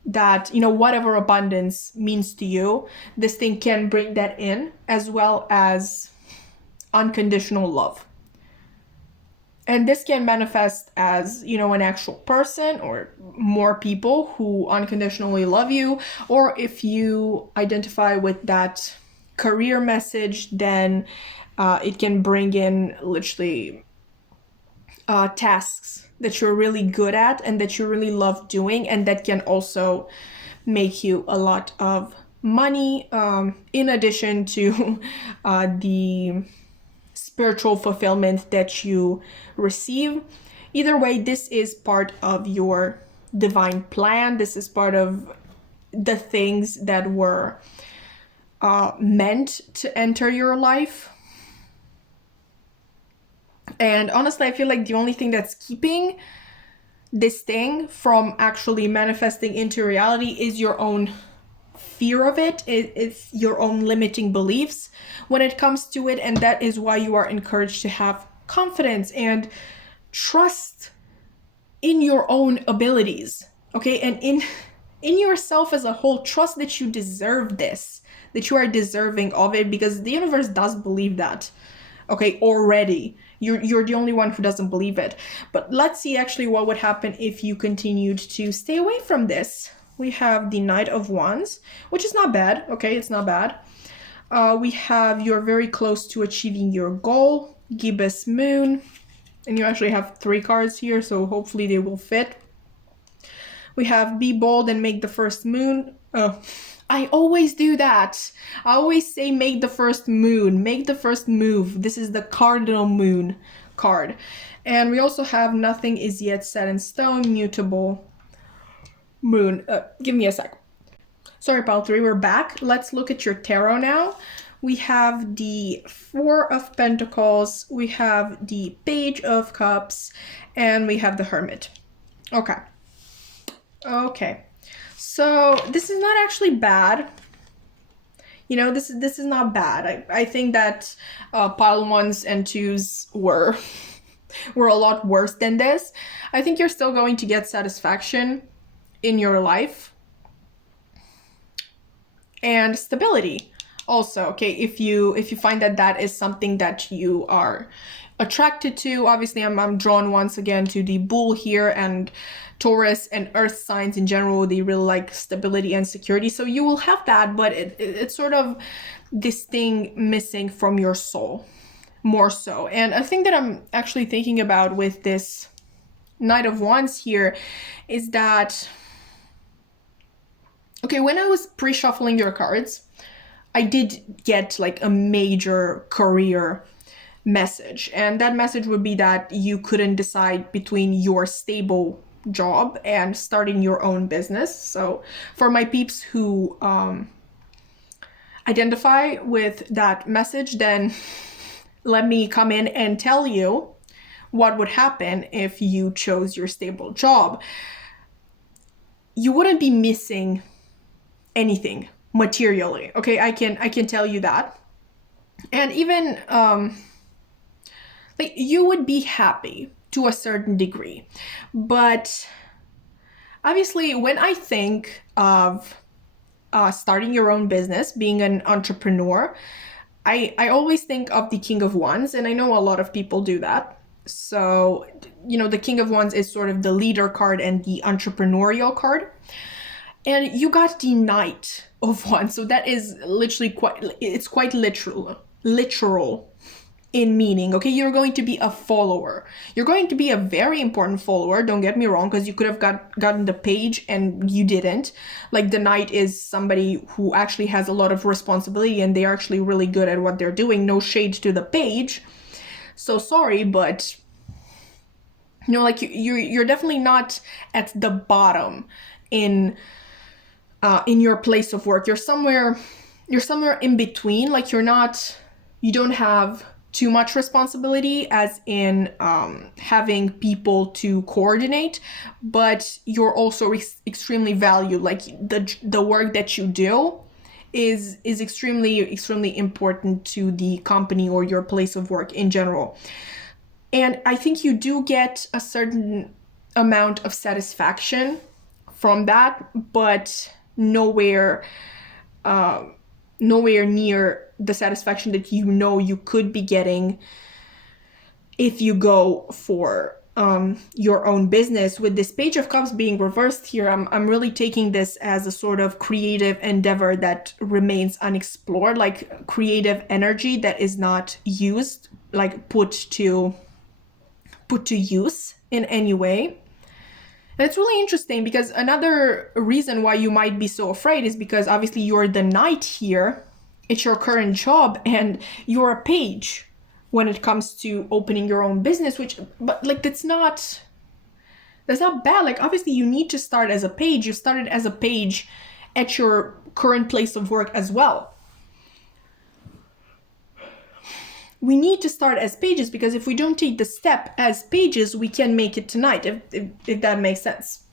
that, whatever abundance means to you, this thing can bring that in, as well as unconditional love. And this can manifest as, an actual person or more people who unconditionally love you. Or if you identify with that career message, then it can bring in literally tasks that you're really good at and that you really love doing, and that can also make you a lot of money, in addition to the spiritual fulfillment that you receive. Either way, this is part of your divine plan. This is part of the things that were meant to enter your life. And honestly, I feel like the only thing that's keeping this thing from actually manifesting into reality is your own fear of it. It's your own limiting beliefs when it comes to it, and that is why you are encouraged to have confidence and trust in your own abilities, okay? And in yourself as a whole. Trust that you deserve this, that you are deserving of it, because the universe does believe that, okay, already. You're the only one who doesn't believe it. But let's see actually what would happen if you continued to stay away from this. We have the Knight of Wands, which is not bad, okay? It's not bad. We have you're very close to achieving your goal, Gibbous Moon, and you actually have 3 cards here, so hopefully they will fit. We have Be Bold and Make the First Moon. I always do that. I always say make the first moon, make the first move. This is the cardinal moon card. And we also have nothing is yet set in stone, mutable moon. Give me a sec. Sorry, pal 3, we're back. Let's look at your tarot now. We have the Four of Pentacles, we have the Page of Cups, and we have the Hermit. Okay. Okay. So this is not actually bad. You know, this is not bad. I think that pile 1s and 2s were a lot worse than this. I think you're still going to get satisfaction in your life and stability also. Okay, if you find that that is something that you are attracted to. Obviously, I'm drawn once again to the Bull here, and Taurus and Earth signs in general, they really like stability and security. So you will have that, but it's sort of this thing missing from your soul, more so. And a thing that I'm actually thinking about with this Knight of Wands here is that, okay, when I was pre-shuffling your cards, I did get like a major career message, and that message would be that you couldn't decide between your stable job and starting your own business. So for my peeps who identify with that message, then let me come in and tell you what would happen if you chose your stable job. You wouldn't be missing anything materially. Okay, I can tell you that. And even like you would be happy to a certain degree. But obviously, when I think of starting your own business, being an entrepreneur, I always think of the King of Wands, and I know a lot of people do that. So, you know, the King of Wands is sort of the leader card and the entrepreneurial card. And you got the Knight of Wands, so that is literally quite literal in meaning. Okay, you're going to be a follower. You're going to be a very important follower, don't get me wrong, because you could have gotten the Page and you didn't. Like, the Knight is somebody who actually has a lot of responsibility and they're actually really good at what they're doing. No shade to the Page. So sorry, but you know, like you're definitely not at the bottom in your place of work. You're somewhere in between. Like, you don't have too much responsibility, as in having people to coordinate, but you're also extremely valued. Like, the work that you do is extremely important to the company or your place of work in general. And I think you do get a certain amount of satisfaction from that, but nowhere near the satisfaction that you know you could be getting if you go for your own business. With this Page of Cups being reversed here, I'm really taking this as a sort of creative endeavor that remains unexplored, like creative energy that is not used, like put to use in any way. And it's really interesting because another reason why you might be so afraid is because obviously you're the Knight here, it's your current job, and you're a Page when it comes to opening your own business, but like that's not bad. Like, obviously you need to start as a Page. You started as a Page at your current place of work as well. We need to start as Pages, because if we don't take the step as Pages, we can make it tonight, if that makes sense,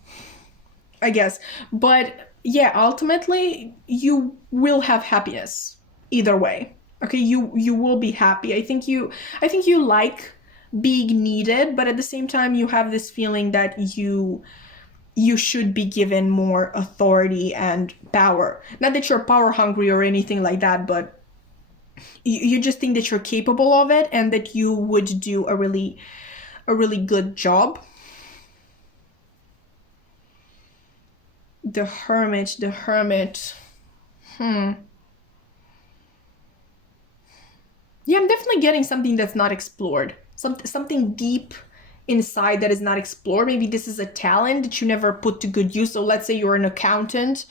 I guess. But yeah, ultimately, you will have happiness either way. Okay, you will be happy. I think you like being needed, but at the same time, you have this feeling that you should be given more authority and power. Not that you're power hungry or anything like that, but you just think that you're capable of it and that you would do a really good job. The Hermit. Yeah, I'm definitely getting something that's not explored. Something deep inside that is not explored. Maybe this is a talent that you never put to good use. So let's say you're an accountant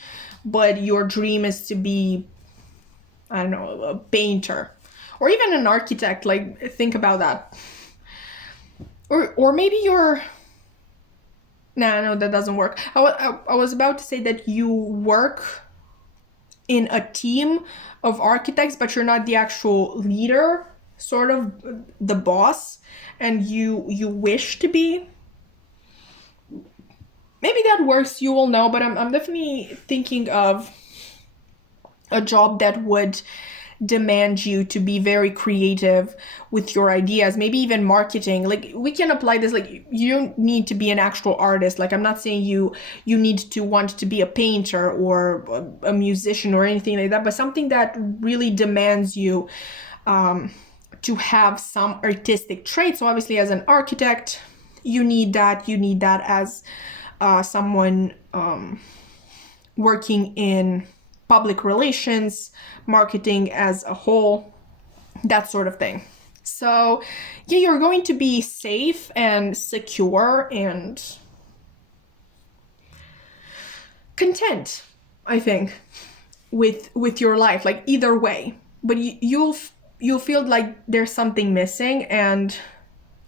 but your dream is to be, I don't know, a painter or even an architect. Like, think about that. Or maybe you're, nah, no, that doesn't work. I was about to say that you work in a team of architects, but you're not the actual leader, sort of the boss, and you wish to be. Maybe that works, you will know, but I'm definitely thinking of a job that would demand you to be very creative with your ideas, maybe even marketing. Like, we can apply this, like, you don't need to be an actual artist. Like, I'm not saying you need to want to be a painter or a musician or anything like that, but something that really demands you to have some artistic traits. So obviously, as an architect, you need that as someone working in public relations, marketing as a whole, that sort of thing. So yeah, you're going to be safe and secure and content, I think, with your life, like, either way. But you'll feel like there's something missing. And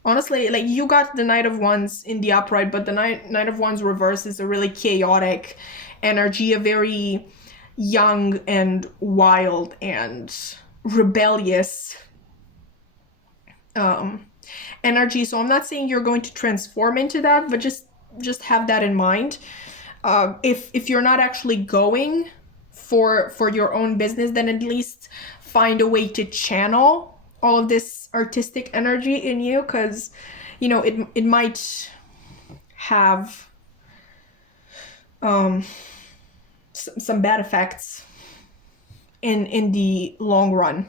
honestly, like, you got the Knight of Wands in the upright, but the Knight of Wands reverse is a really chaotic energy, a very young and wild and rebellious energy. So I'm not saying you're going to transform into that, but just have that in mind. If you're not actually going for your own business, then at least find a way to channel all of this artistic energy in you, because it might have some bad effects in the long run.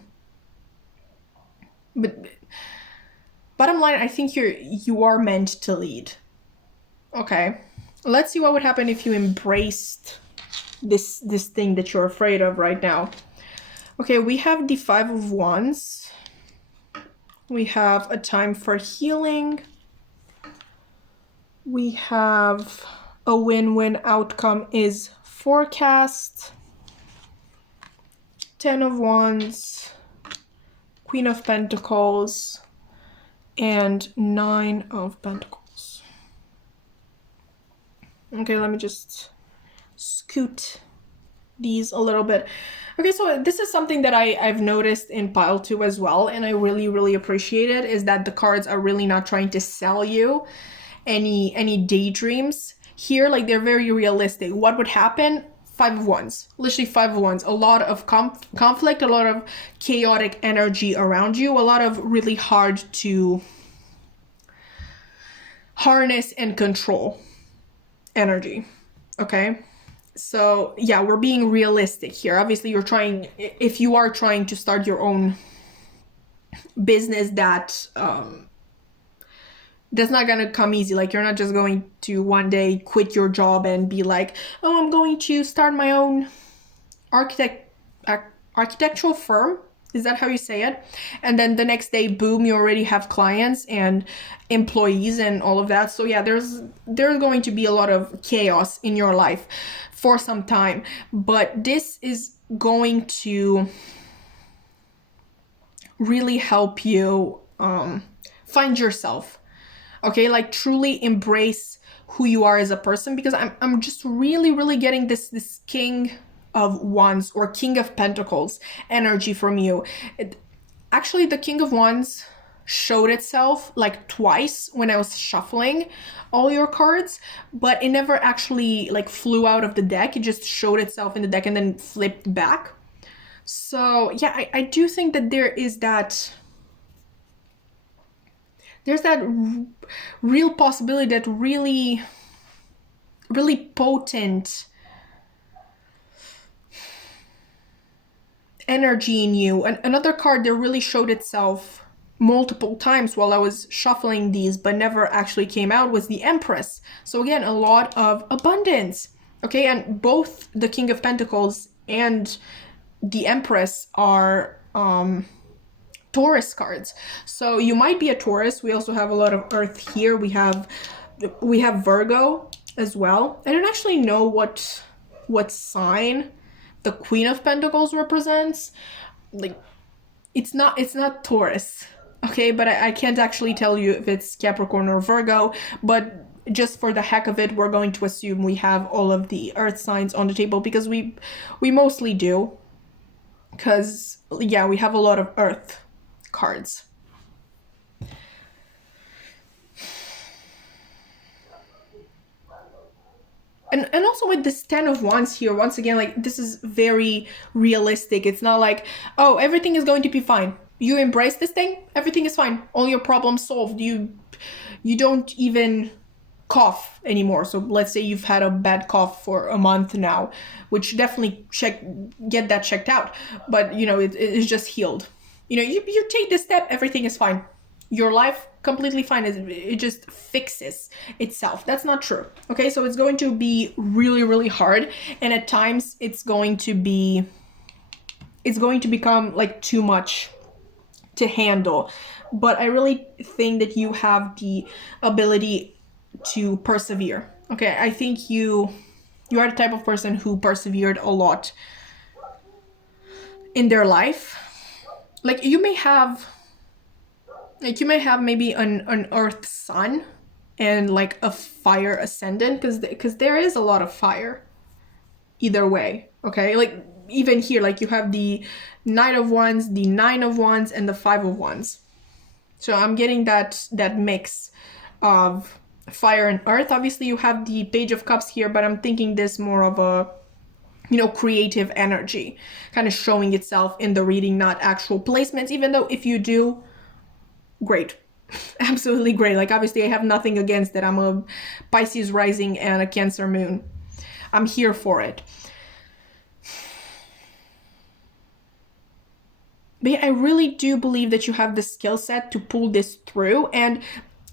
But bottom line, I think you are meant to lead. Okay, let's see what would happen if you embraced this thing that you're afraid of right now. Okay, we have the Five of Wands. We have a time for healing. We have a win-win outcome is forecast. Ten of Wands, Queen of Pentacles, and Nine of Pentacles. Okay, let me just scoot these a little bit. Okay, so this is something that I've noticed in pile 2 as well, and I really, really appreciate it, is that the cards are really not trying to sell you any daydreams here. Like, they're very realistic. What would happen? Five of Wands, literally Five of Wands. A lot of conflict, a lot of chaotic energy around you, a lot of really hard to harness and control energy. Okay, so yeah, we're being realistic here. Obviously, if you are trying to start your own business, that's not gonna come easy. Like, you're not just going to one day quit your job and be like, oh, I'm going to start my own architectural firm. Is that how you say it? And then the next day, boom, you already have clients and employees and all of that. So yeah, there's going to be a lot of chaos in your life for some time. But this is going to really help you find yourself. Okay, like, truly embrace who you are as a person, because I'm just really, really getting this King of Wands or King of Pentacles energy from you. Actually, the King of Wands showed itself like twice when I was shuffling all your cards, but it never actually like flew out of the deck. It just showed itself in the deck and then flipped back. So yeah, I do think that there's that real possibility, that really, really potent energy in you. And another card that really showed itself multiple times while I was shuffling these but never actually came out was the Empress. So again, a lot of abundance. Okay, and both the King of Pentacles and the Empress are Taurus cards. So you might be a Taurus. We also have a lot of Earth here. We have Virgo as well. I don't actually know what what sign the Queen of Pentacles represents. Like, it's not Taurus, okay? But I can't actually tell you if it's Capricorn or Virgo, but just for the heck of it, we're going to assume we have all of the earth signs on the table, because we mostly do, because yeah, we have a lot of earth cards. And also with this 10 of Wands here, once again, like, this is very realistic. It's not like, oh, everything is going to be fine. You embrace this thing, everything is fine. All your problems solved. You don't even cough anymore. So let's say you've had a bad cough for a month now, which definitely get that checked out. But, you know, it is just healed. You know, you take this step, everything is fine. Your life completely fine. It just fixes itself. That's not true. Okay, so it's going to be really, really hard, and at times it's going to become like too much to handle. But I really think that you have the ability to persevere. Okay, I think you are the type of person who persevered a lot in their life. Like, you may have maybe an earth sun and like a fire ascendant, because there is a lot of fire either way. Okay, like even here, like you have the Knight of Wands, the Nine of Wands, and the Five of Wands. So I'm getting that mix of fire and earth. Obviously you have the Page of Cups here, but I'm thinking this more of a, you know, creative energy kind of showing itself in the reading, not actual placements, even though if you do, great. Absolutely great. Like, obviously I have nothing against it. I'm a Pisces rising and a Cancer moon. I'm here for it. But yeah, I really do believe that you have the skill set to pull this through, and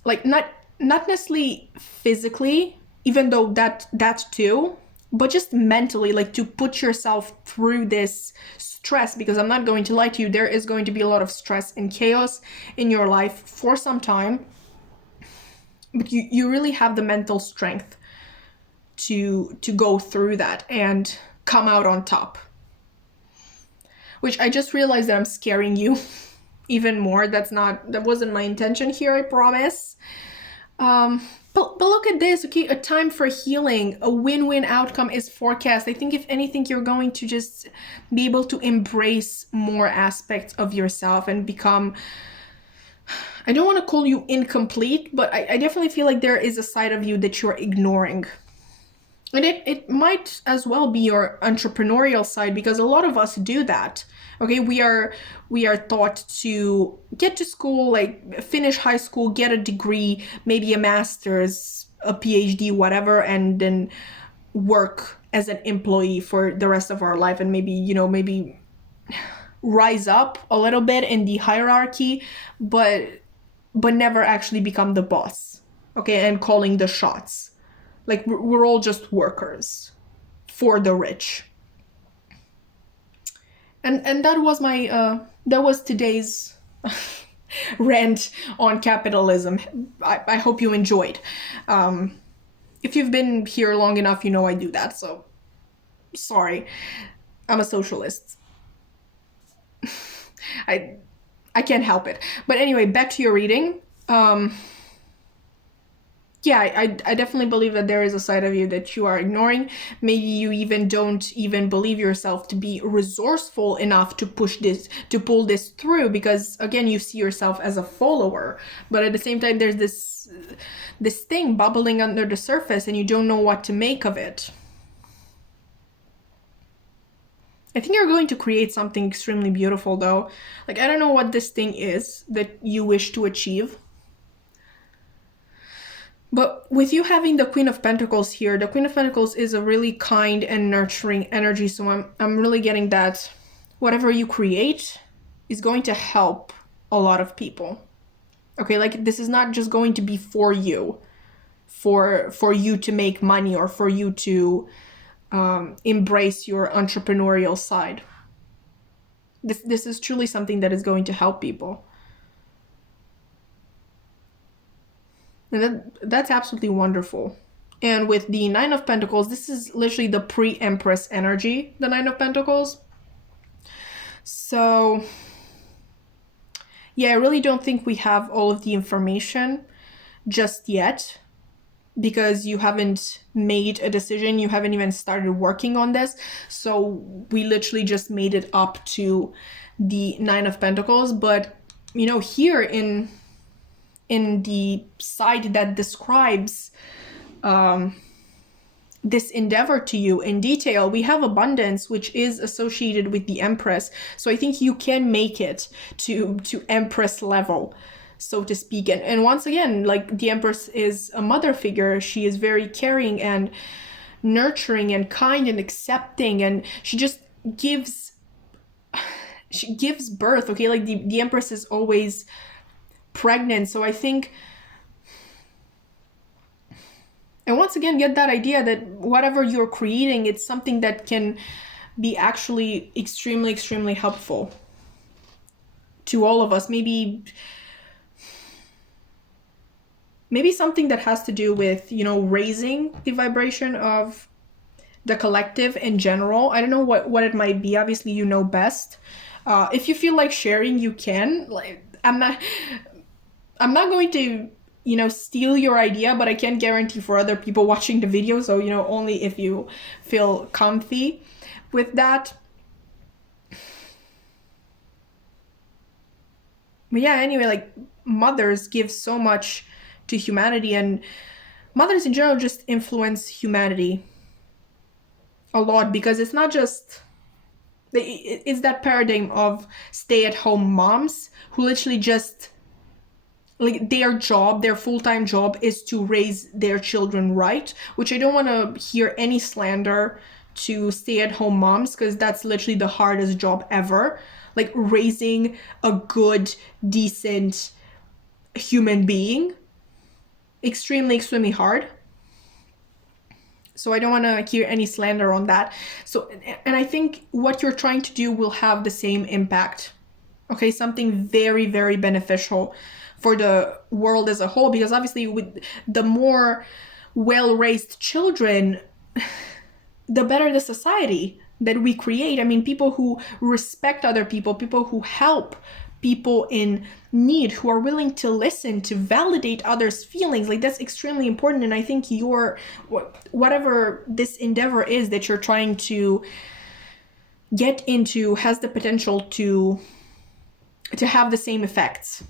like not necessarily physically, even though that too, but just mentally, like to put yourself through this stress, because I'm not going to lie to you, there is going to be a lot of stress and chaos in your life for some time, but you really have the mental strength to go through that and come out on top. Which I just realized that I'm scaring you even more. That wasn't my intention here, I promise. But look at this, okay? A time for healing, a win-win outcome is forecast. I think if anything, you're going to just be able to embrace more aspects of yourself and become, I don't want to call you incomplete, but I definitely feel like there is a side of you that you're ignoring. And it might as well be your entrepreneurial side, because a lot of us do that. Okay, we are taught to get to school, like finish high school, get a degree, maybe a master's, a PhD, whatever, and then work as an employee for the rest of our life, and maybe rise up a little bit in the hierarchy, but never actually become the boss, okay, and calling the shots. Like, we're all just workers for the rich. And that was today's rant on capitalism. I hope you enjoyed. If you've been here long enough, you know I do that, so sorry. I'm a socialist. I can't help it. But anyway, back to your reading. Yeah, I definitely believe that there is a side of you that you are ignoring. Maybe you even don't even believe yourself to be resourceful enough to pull this through, because again, you see yourself as a follower, but at the same time, there's this thing bubbling under the surface and you don't know what to make of it. I think you're going to create something extremely beautiful though. Like, I don't know what this thing is that you wish to achieve. But with you having the Queen of Pentacles here, the Queen of Pentacles is a really kind and nurturing energy. So I'm really getting that whatever you create is going to help a lot of people. Okay, like, this is not just going to be for you, for you to make money, or for you to embrace your entrepreneurial side. This is truly something that is going to help people. And that's absolutely wonderful. And with the Nine of Pentacles, this is literally the pre-Empress energy, the Nine of Pentacles. So yeah, I really don't think we have all of the information just yet, because you haven't made a decision, you haven't even started working on this. So we literally just made it up to the Nine of Pentacles. But you know, here in the side that describes this endeavor to you in detail, we have abundance, which is associated with the Empress. So I think you can make it to Empress level, so to speak. And once again, like, the Empress is a mother figure. She is very caring and nurturing and kind and accepting, and she just gives birth. Okay, like the Empress is always pregnant. So I think, and once again, get that idea that whatever you're creating, it's something that can be actually extremely, extremely helpful to all of us. Maybe something that has to do with, you know, raising the vibration of the collective in general. I don't know what it might be. Obviously, you know best. If you feel like sharing, you can. Like, I'm not going to, you know, steal your idea, but I can't guarantee for other people watching the video. So, you know, only if you feel comfy with that. But yeah, anyway, like, mothers give so much to humanity, and mothers in general just influence humanity a lot, because it's not just, it's that paradigm of stay-at-home moms who literally just, like, their full-time job is to raise their children right, which I don't want to hear any slander to stay-at-home moms, because that's literally the hardest job ever. Like, raising a good, decent human being, extremely, extremely hard. So I don't want to hear any slander on that. So, and I think what you're trying to do will have the same impact. Okay, something very, very beneficial for the world as a whole, because obviously with the more well-raised children, the better the society that we create. I mean, people who respect other people, people who help people in need, who are willing to listen, to validate others' feelings, like, that's extremely important. And I think whatever this endeavor is that you're trying to get into has the potential to have the same effects.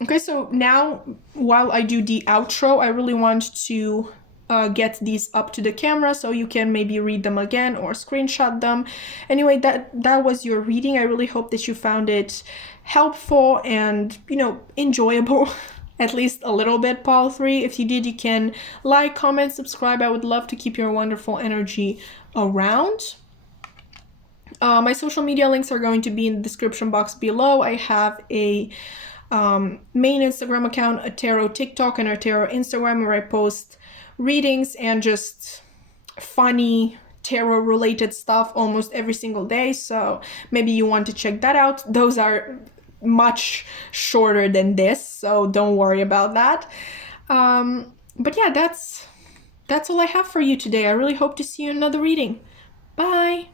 Okay, so now, while I do the outro, I really want to get these up to the camera so you can maybe read them again or screenshot them. Anyway, that was your reading. I really hope that you found it helpful and, you know, enjoyable. At least a little bit, Paul 3. If you did, you can like, comment, subscribe. I would love to keep your wonderful energy around. My social media links are going to be in the description box below. I have a main Instagram account, a tarot TikTok, and a tarot Instagram, where I post readings and just funny tarot related stuff almost every single day. So maybe you want to check that out. Those are much shorter than this, so don't worry about that. But yeah, that's all I have for you today. I really hope to see you in another reading. Bye.